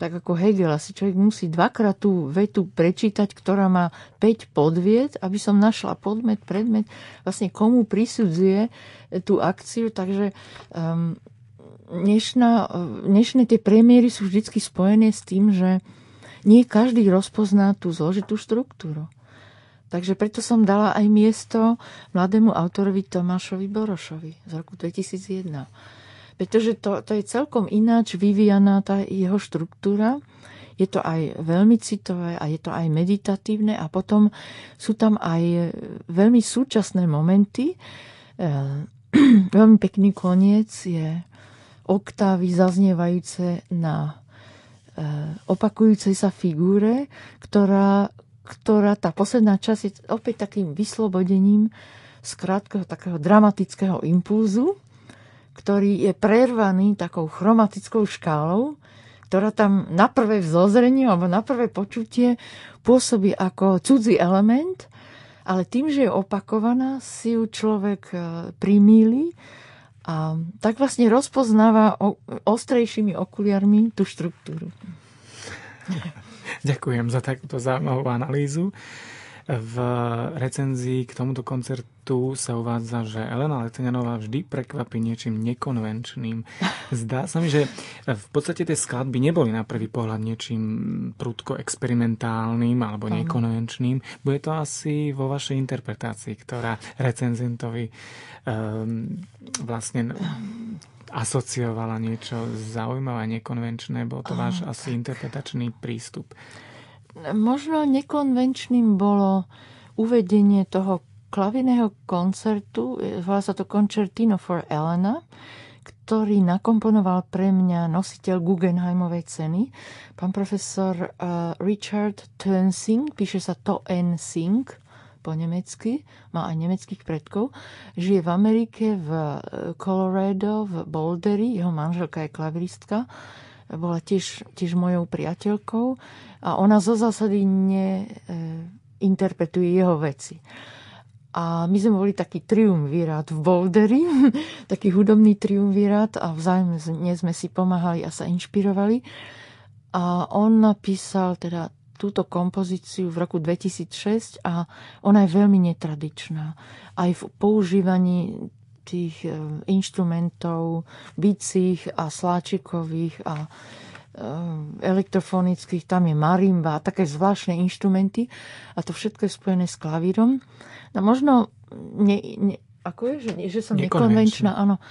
Tak ako Hegel, asi človek musí 2-krát tú vetu prečítať, ktorá má 5 podvied, aby som našla predmet, vlastne komu prisudzuje tú akciu. Takže dnešné tie premiéry sú vždy spojené s tým, že nie každý rozpozná tú zložitú štruktúru. Takže preto som dala aj miesto mladému autorovi Tomášovi Borošovi z roku 2001. Pretože to je celkom ináč vyvíjaná tá jeho štruktúra. Je to aj veľmi citové a je to aj meditatívne a potom sú tam aj veľmi súčasné momenty. Veľmi pekný koniec je oktávy zaznievajúce na opakujúcej sa figúre, ktorá tá posledná časť je opäť takým vyslobodením z krátkeho takého dramatického impulzu, ktorý je prervaný takou chromatickou škálou, ktorá tam na prvé vzozrenie alebo na prvé počutie pôsobí ako cudzí element, ale tým, že je opakovaná, si ju človek primíli a tak vlastne rozpoznáva ostrejšími okuliarmi tú štruktúru. Ďakujem za takúto zaujímavú analýzu. V recenzii k tomuto koncertu sa uvádza, že Elena Letňanová vždy prekvapí niečím nekonvenčným. Zdá sa mi, že v podstate tie skladby neboli na prvý pohľad niečím prudko experimentálnym alebo nekonvenčným. Bude to asi vo vašej interpretácii, ktorá recenzentovi vlastne asociovala niečo zaujímavé, nekonvenčné. Bol to váš asi interpretačný prístup. Možno nekonvenčným bolo uvedenie toho klavírneho koncertu, volá sa to Concertino for Elena, ktorý nakomponoval pre mňa nositeľ Guggenheimovej ceny, pán profesor Richard Tönsing, píše sa Toensing po nemecky, má aj nemeckých predkov, žije v Amerike, v Colorado, v Boulderi, jeho manželka je klaviristka, bola tiež mojou priateľkou a ona zo zásady interpretuje jeho veci. A my sme boli taký triumvirát v Boulderi, taký hudobný triumvirát a vzájomne sme si pomáhali a sa inšpirovali. A on napísal teda túto kompozíciu v roku 2006 a ona je veľmi netradičná. Aj v používaní tých inštrumentov bicích a sláčikových a elektrofonických, tam je marimba a také zvláštne inštrumenty a to všetko je spojené s klavírom. No možno, ako je, že som nekonvenčná, áno.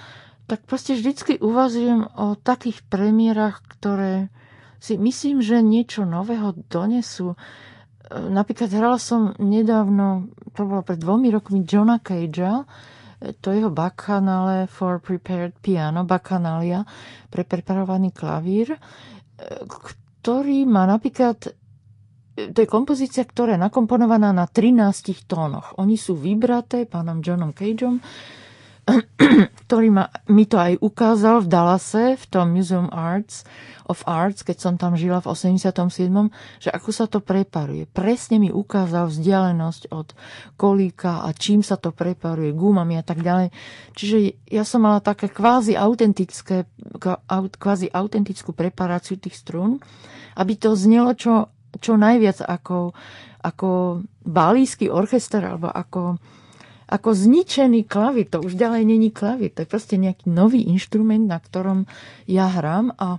Tak proste vždycky uvažujem o takých premiérach, ktoré si myslím, že niečo nového donesú. Napríklad hrala som nedávno, to bolo pred 2 rokmi, Johna Cagea, to jeho Bacchanale for Prepared Piano, Bacchanalia pre preparovaný klavír, ktorý má napríklad, to je kompozícia, ktorá je nakomponovaná na 13 tónoch. Oni sú vybraté pánom Johnom Cageom, ktorý mi to aj ukázal v Dallase, v tom Museum of Arts, keď som tam žila v 87., že ako sa to preparuje. Presne mi ukázal vzdialenosť od kolíka a čím sa to preparuje, gumami a tak ďalej. Čiže ja som mala také kvázi autentickú preparáciu tých strún, aby to znelo čo najviac ako balísky orchester alebo ako zničený klavír. To už ďalej není klavír. To je proste nejaký nový inštrument, na ktorom ja hrám. A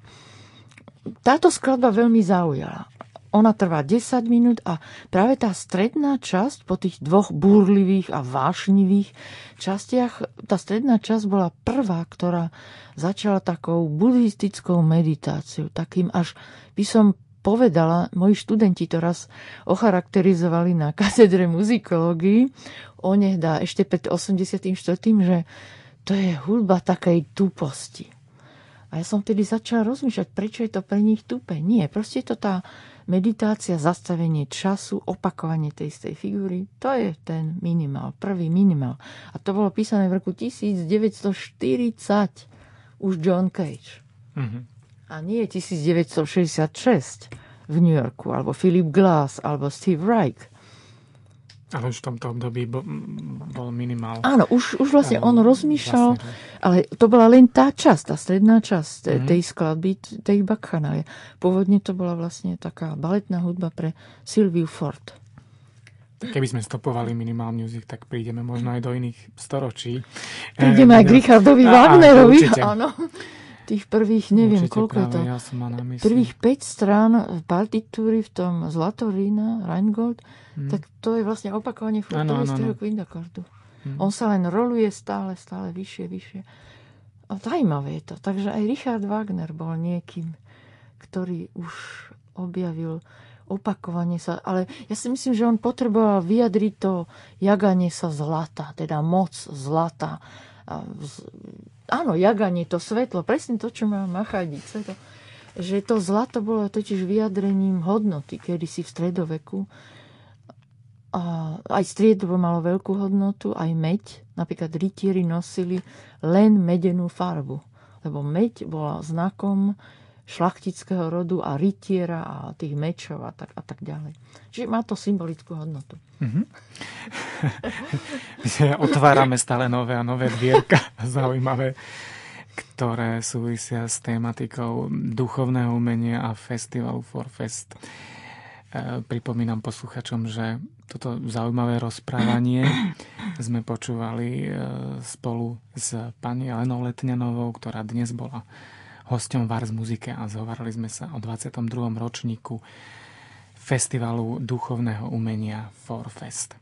táto skladba veľmi zaujala. Ona trvá 10 minút a práve tá stredná časť po tých 2 búrlivých a vášnivých častiach, tá stredná časť bola prvá, ktorá začala takou buddhistickou meditáciou. Takým až by som povedala, moji študenti to raz ocharakterizovali na katedre muzikológii, onehda ešte pred 84., že to je hudba takej tuposti. A ja som vtedy začala rozmýšľať, prečo je to pre nich tupé. Nie, proste je to tá meditácia, zastavenie času, opakovanie tej istej figúry. To je ten minimál, prvý minimál. A to bolo písané v roku 1940 už John Cage. Mm-hmm. A nie 1966 v New Yorku, alebo Philip Glass, alebo Steve Reich. Ale už v tomto období bol minimál. Áno, už vlastne on rozmýšľal, ale to bola len tá časť, tá stredná časť tej skladby, tej bakchanálie. Pôvodne to bola vlastne taká baletná hudba pre Sylviu Ford. Keby sme stopovali Minimal Music, tak prídeme možno aj do iných storočí. Prídeme aj k Richardovi Wagnerovi. Áno. Tých prvých, neviem, určite, koľko je to. Ja som mal na mysli. Prvých 5 strán partitúry v tom Zlatorína, Rheingold, tak to je vlastne opakovanie toho istého kvindakordu. On sa len roluje stále vyššie. A zaujímavé je to. Takže aj Richard Wagner bol niekým, ktorý už objavil opakovanie sa. Ale ja si myslím, že on potreboval vyjadriť to jaganie sa zlata, teda moc zlata. Áno, jaganie, to svetlo, presne to, čo má Machadice, že to zlato bolo totiž vyjadrením hodnoty, kedysi v stredoveku. A aj striebro malo veľkú hodnotu, aj meď. Napríklad rytieri nosili len medenú farbu, lebo meď bola znakom šlachtického rodu a rytiera a tých mečov a tak ďalej. Čiže má to symbolickú hodnotu. Mm-hmm. Otvárame stále nové a nové dvierka zaujímavé, ktoré súvisia s tématikou duchovného umenia a festivalu Forfest. Pripomínam posluchačom, že toto zaujímavé rozprávanie sme počúvali spolu s pani Elenou Letňanovou, ktorá dnes bola hosťom v Ars Muzike a zhovarali sme sa o 22. ročníku festivalu duchovného umenia Forfest.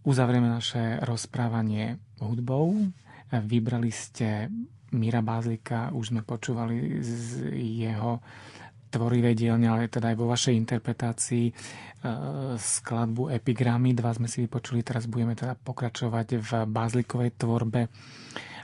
Uzavrieme naše rozprávanie hudbou. Vybrali ste Míra Bázlika, už sme počúvali z jeho tvorivé dielne, ale teda aj vo vašej interpretácii skladbu Epigramy. 2 sme si vypočuli, teraz budeme teda pokračovať v Bázlikovej tvorbe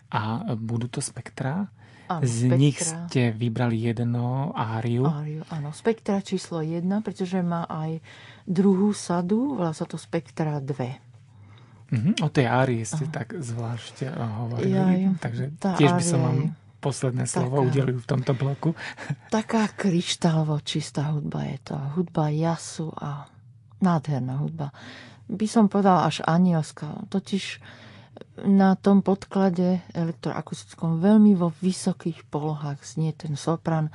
a budú to spektrá. Áno, z spektra. Nich ste vybrali jedno áriu. Áno, spektra číslo 1, pretože má aj druhú sadu, volá sa to spektra 2. O tej árii ste tak zvlášť hovorili, takže tiež by som vám posledné slovo udelil v tomto bloku. Taká kryštálovo čistá hudba je to. Hudba jasu a nádherná hudba. By som povedala až anielská. Totiž na tom podklade elektroakustickom veľmi vo vysokých polohách znie ten sopran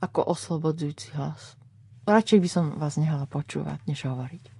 ako oslobodzujúci hlas. Radšej by som vás nehala počúvať, než hovoriť.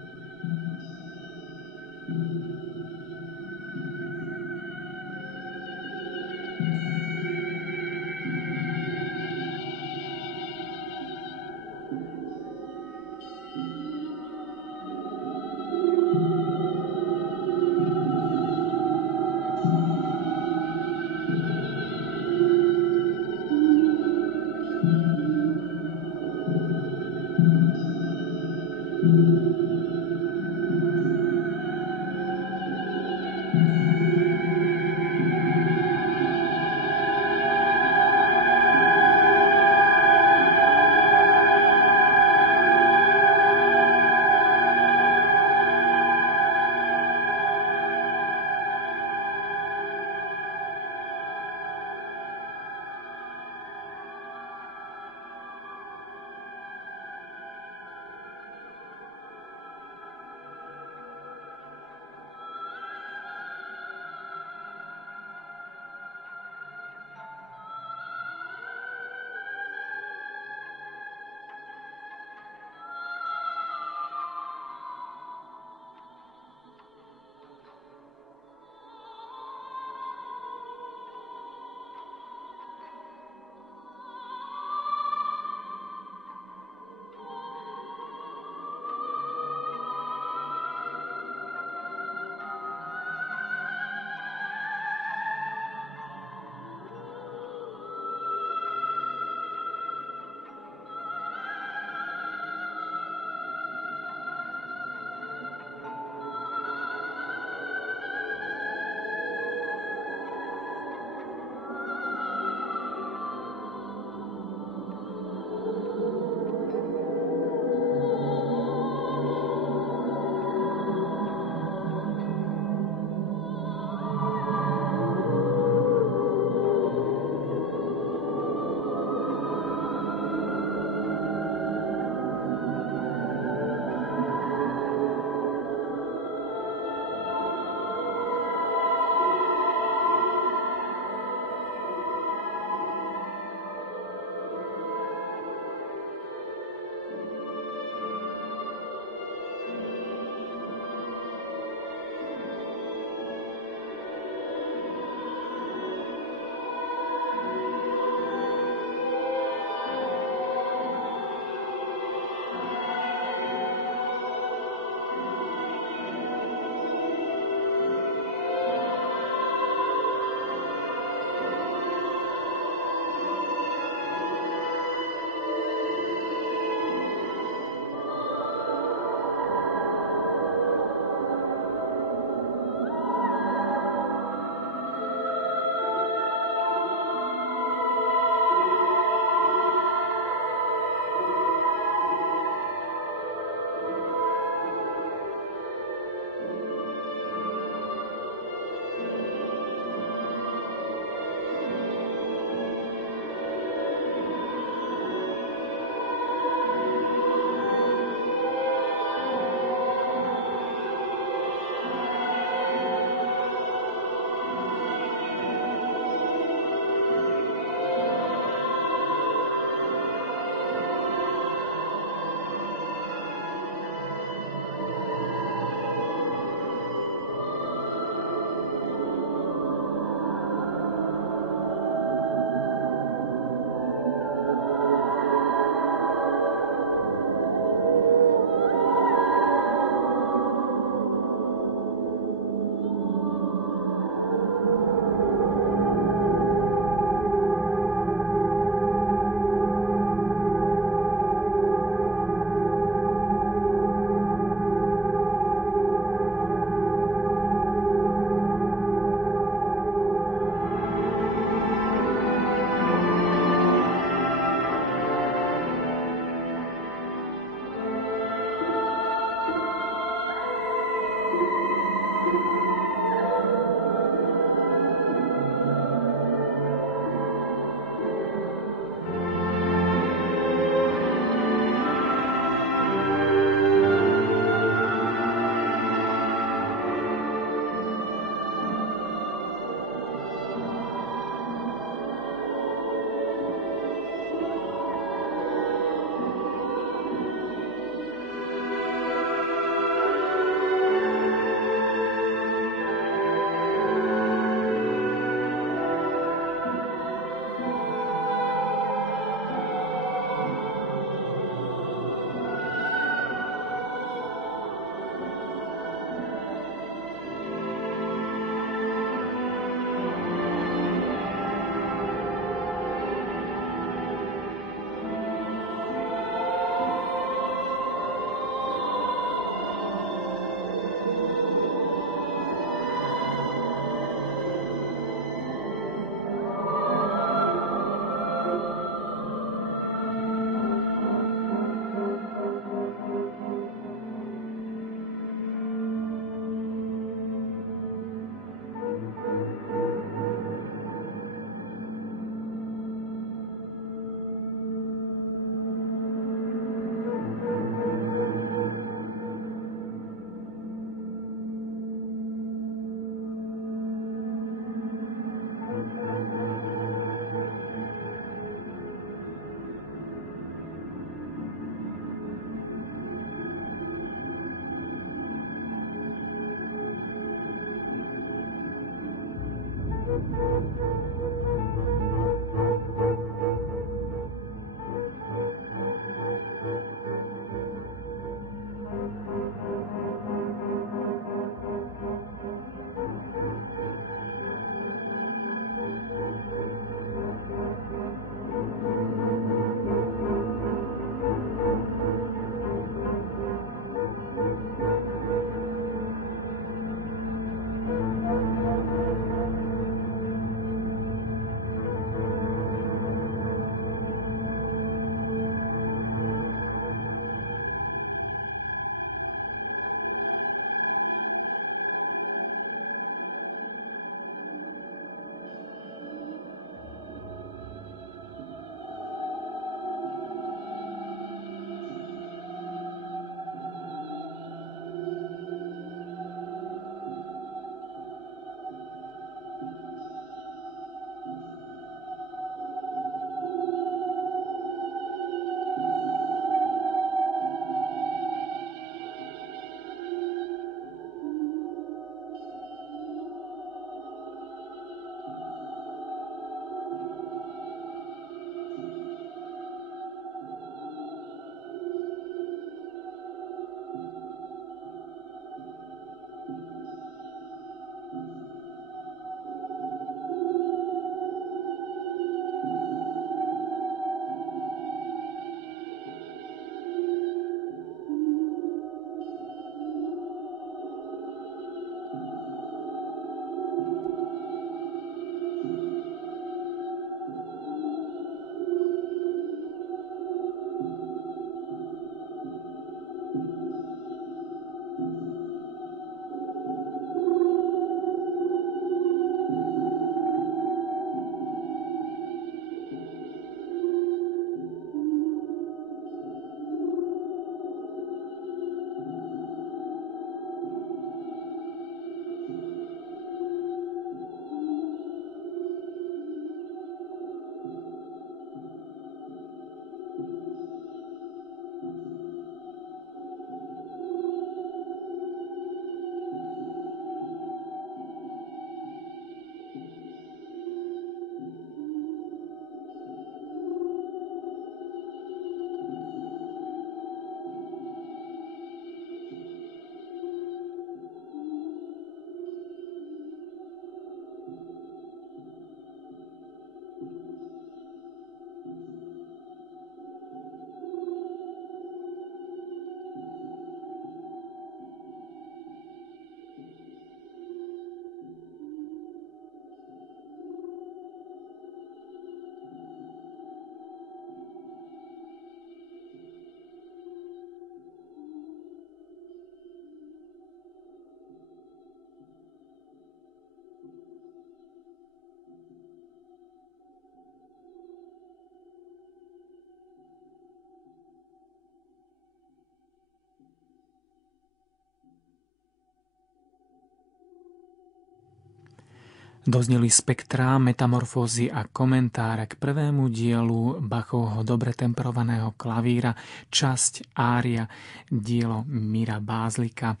Dozneli spektrá, metamorfózy a komentáre k prvému dielu Bachovho dobre temperovaného klavíra, časť ária, dielo Mira Bázlika.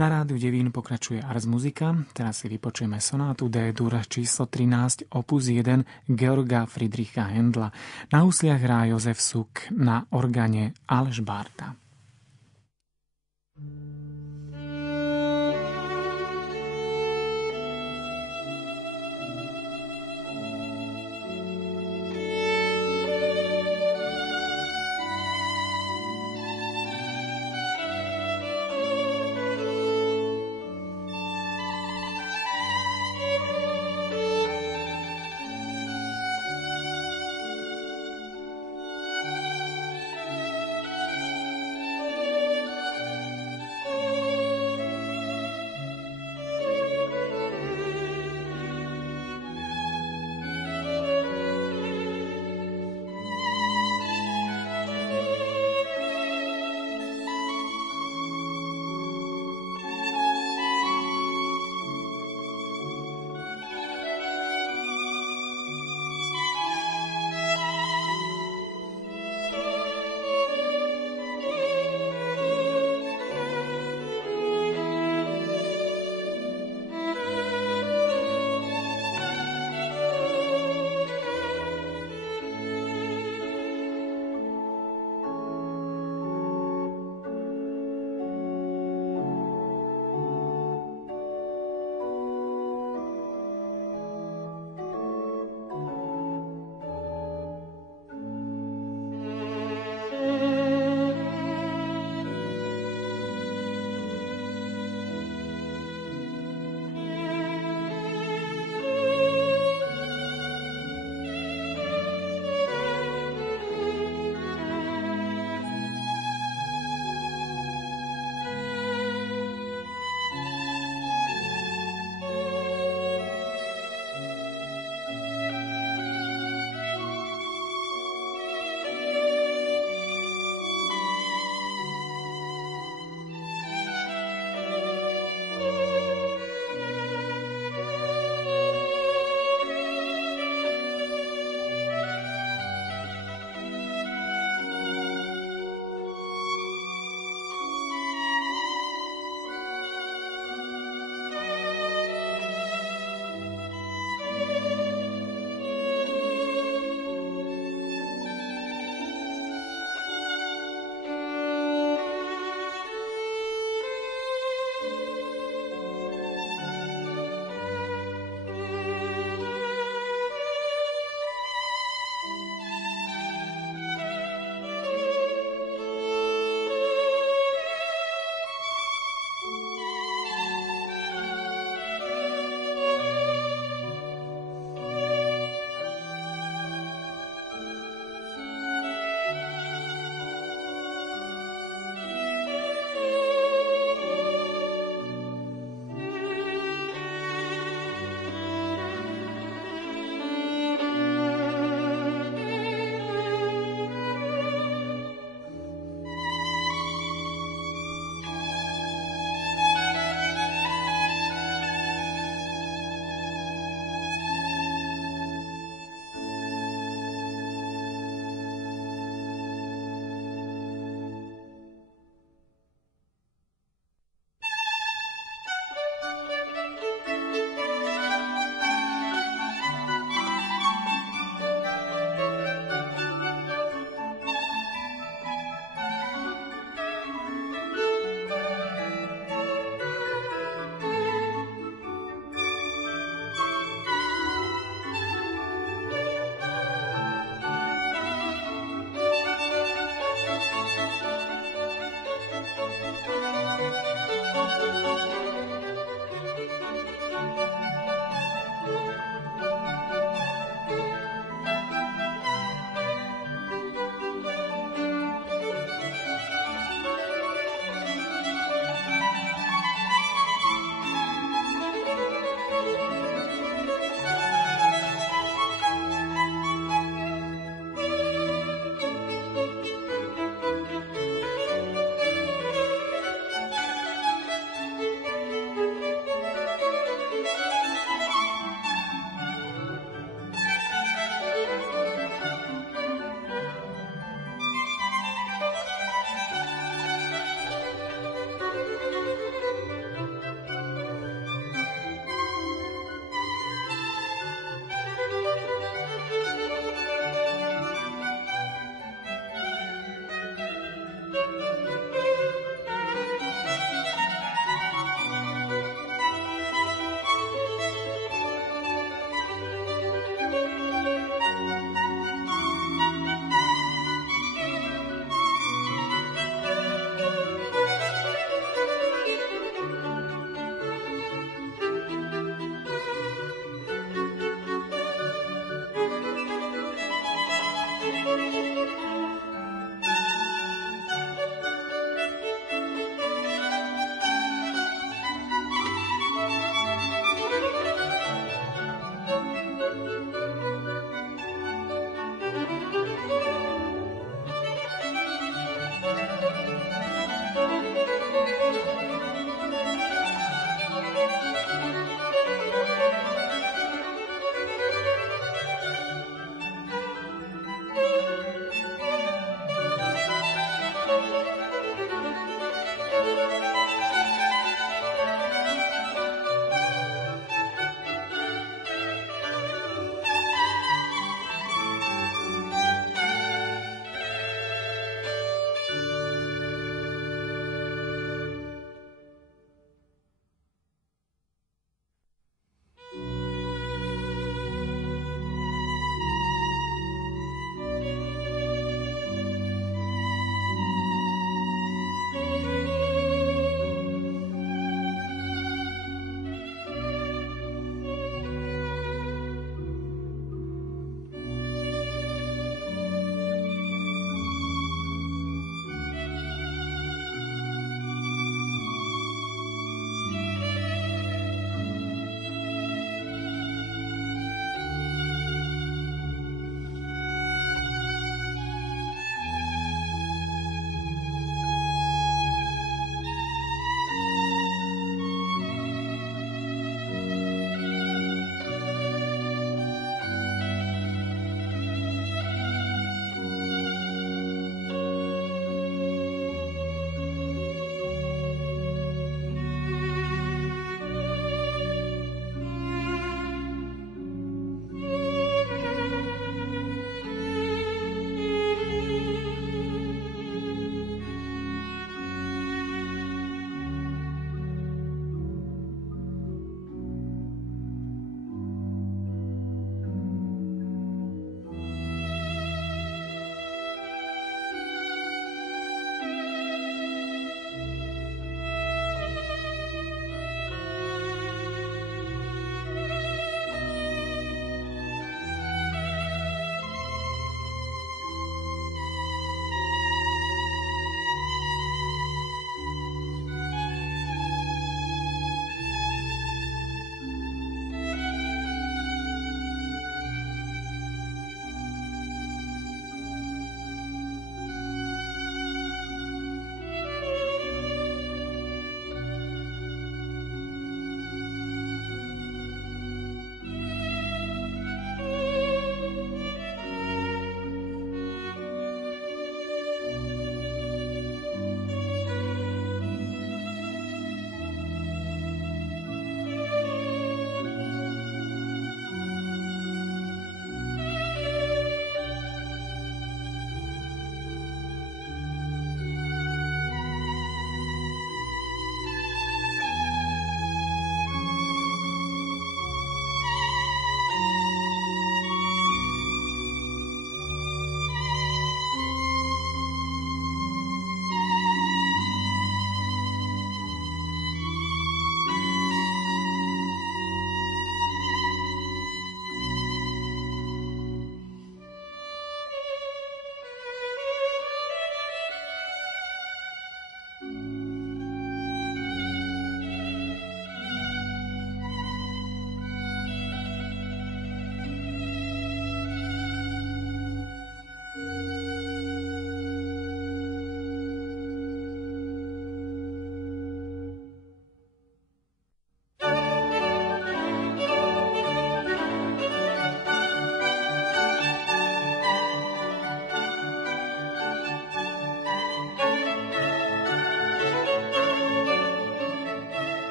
Na rádiu Devín pokračuje Ars Musica, teraz si vypočujeme sonátu D-dur číslo 13, opus 1 Georga Friedricha Händla. Na husliach hrá Jozef Suk, na organe Aleš Bárta.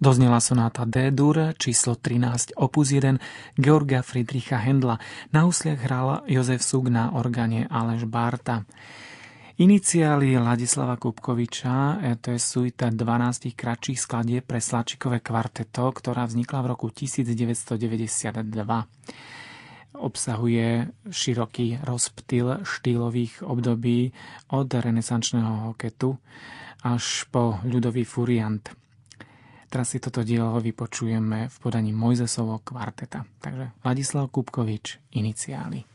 Doznela sonáta D-dur číslo 13 opus 1 Georga Friedricha Händla. Na husliach hral Jozef Suk, na organe Aleš Bárta. Iniciály Ladislava Kupkoviča, to je suita 12 kratších skladieb pre Sláčikové kvarteto, ktorá vznikla v roku 1992. Obsahuje široký rozptyl štýlových období od renesančného hoketu až po ľudový furiant. Teraz si toto dielo vypočujeme v podaní Mojzesovho kvarteta. Takže Ladislav Kupkovič, Iniciály.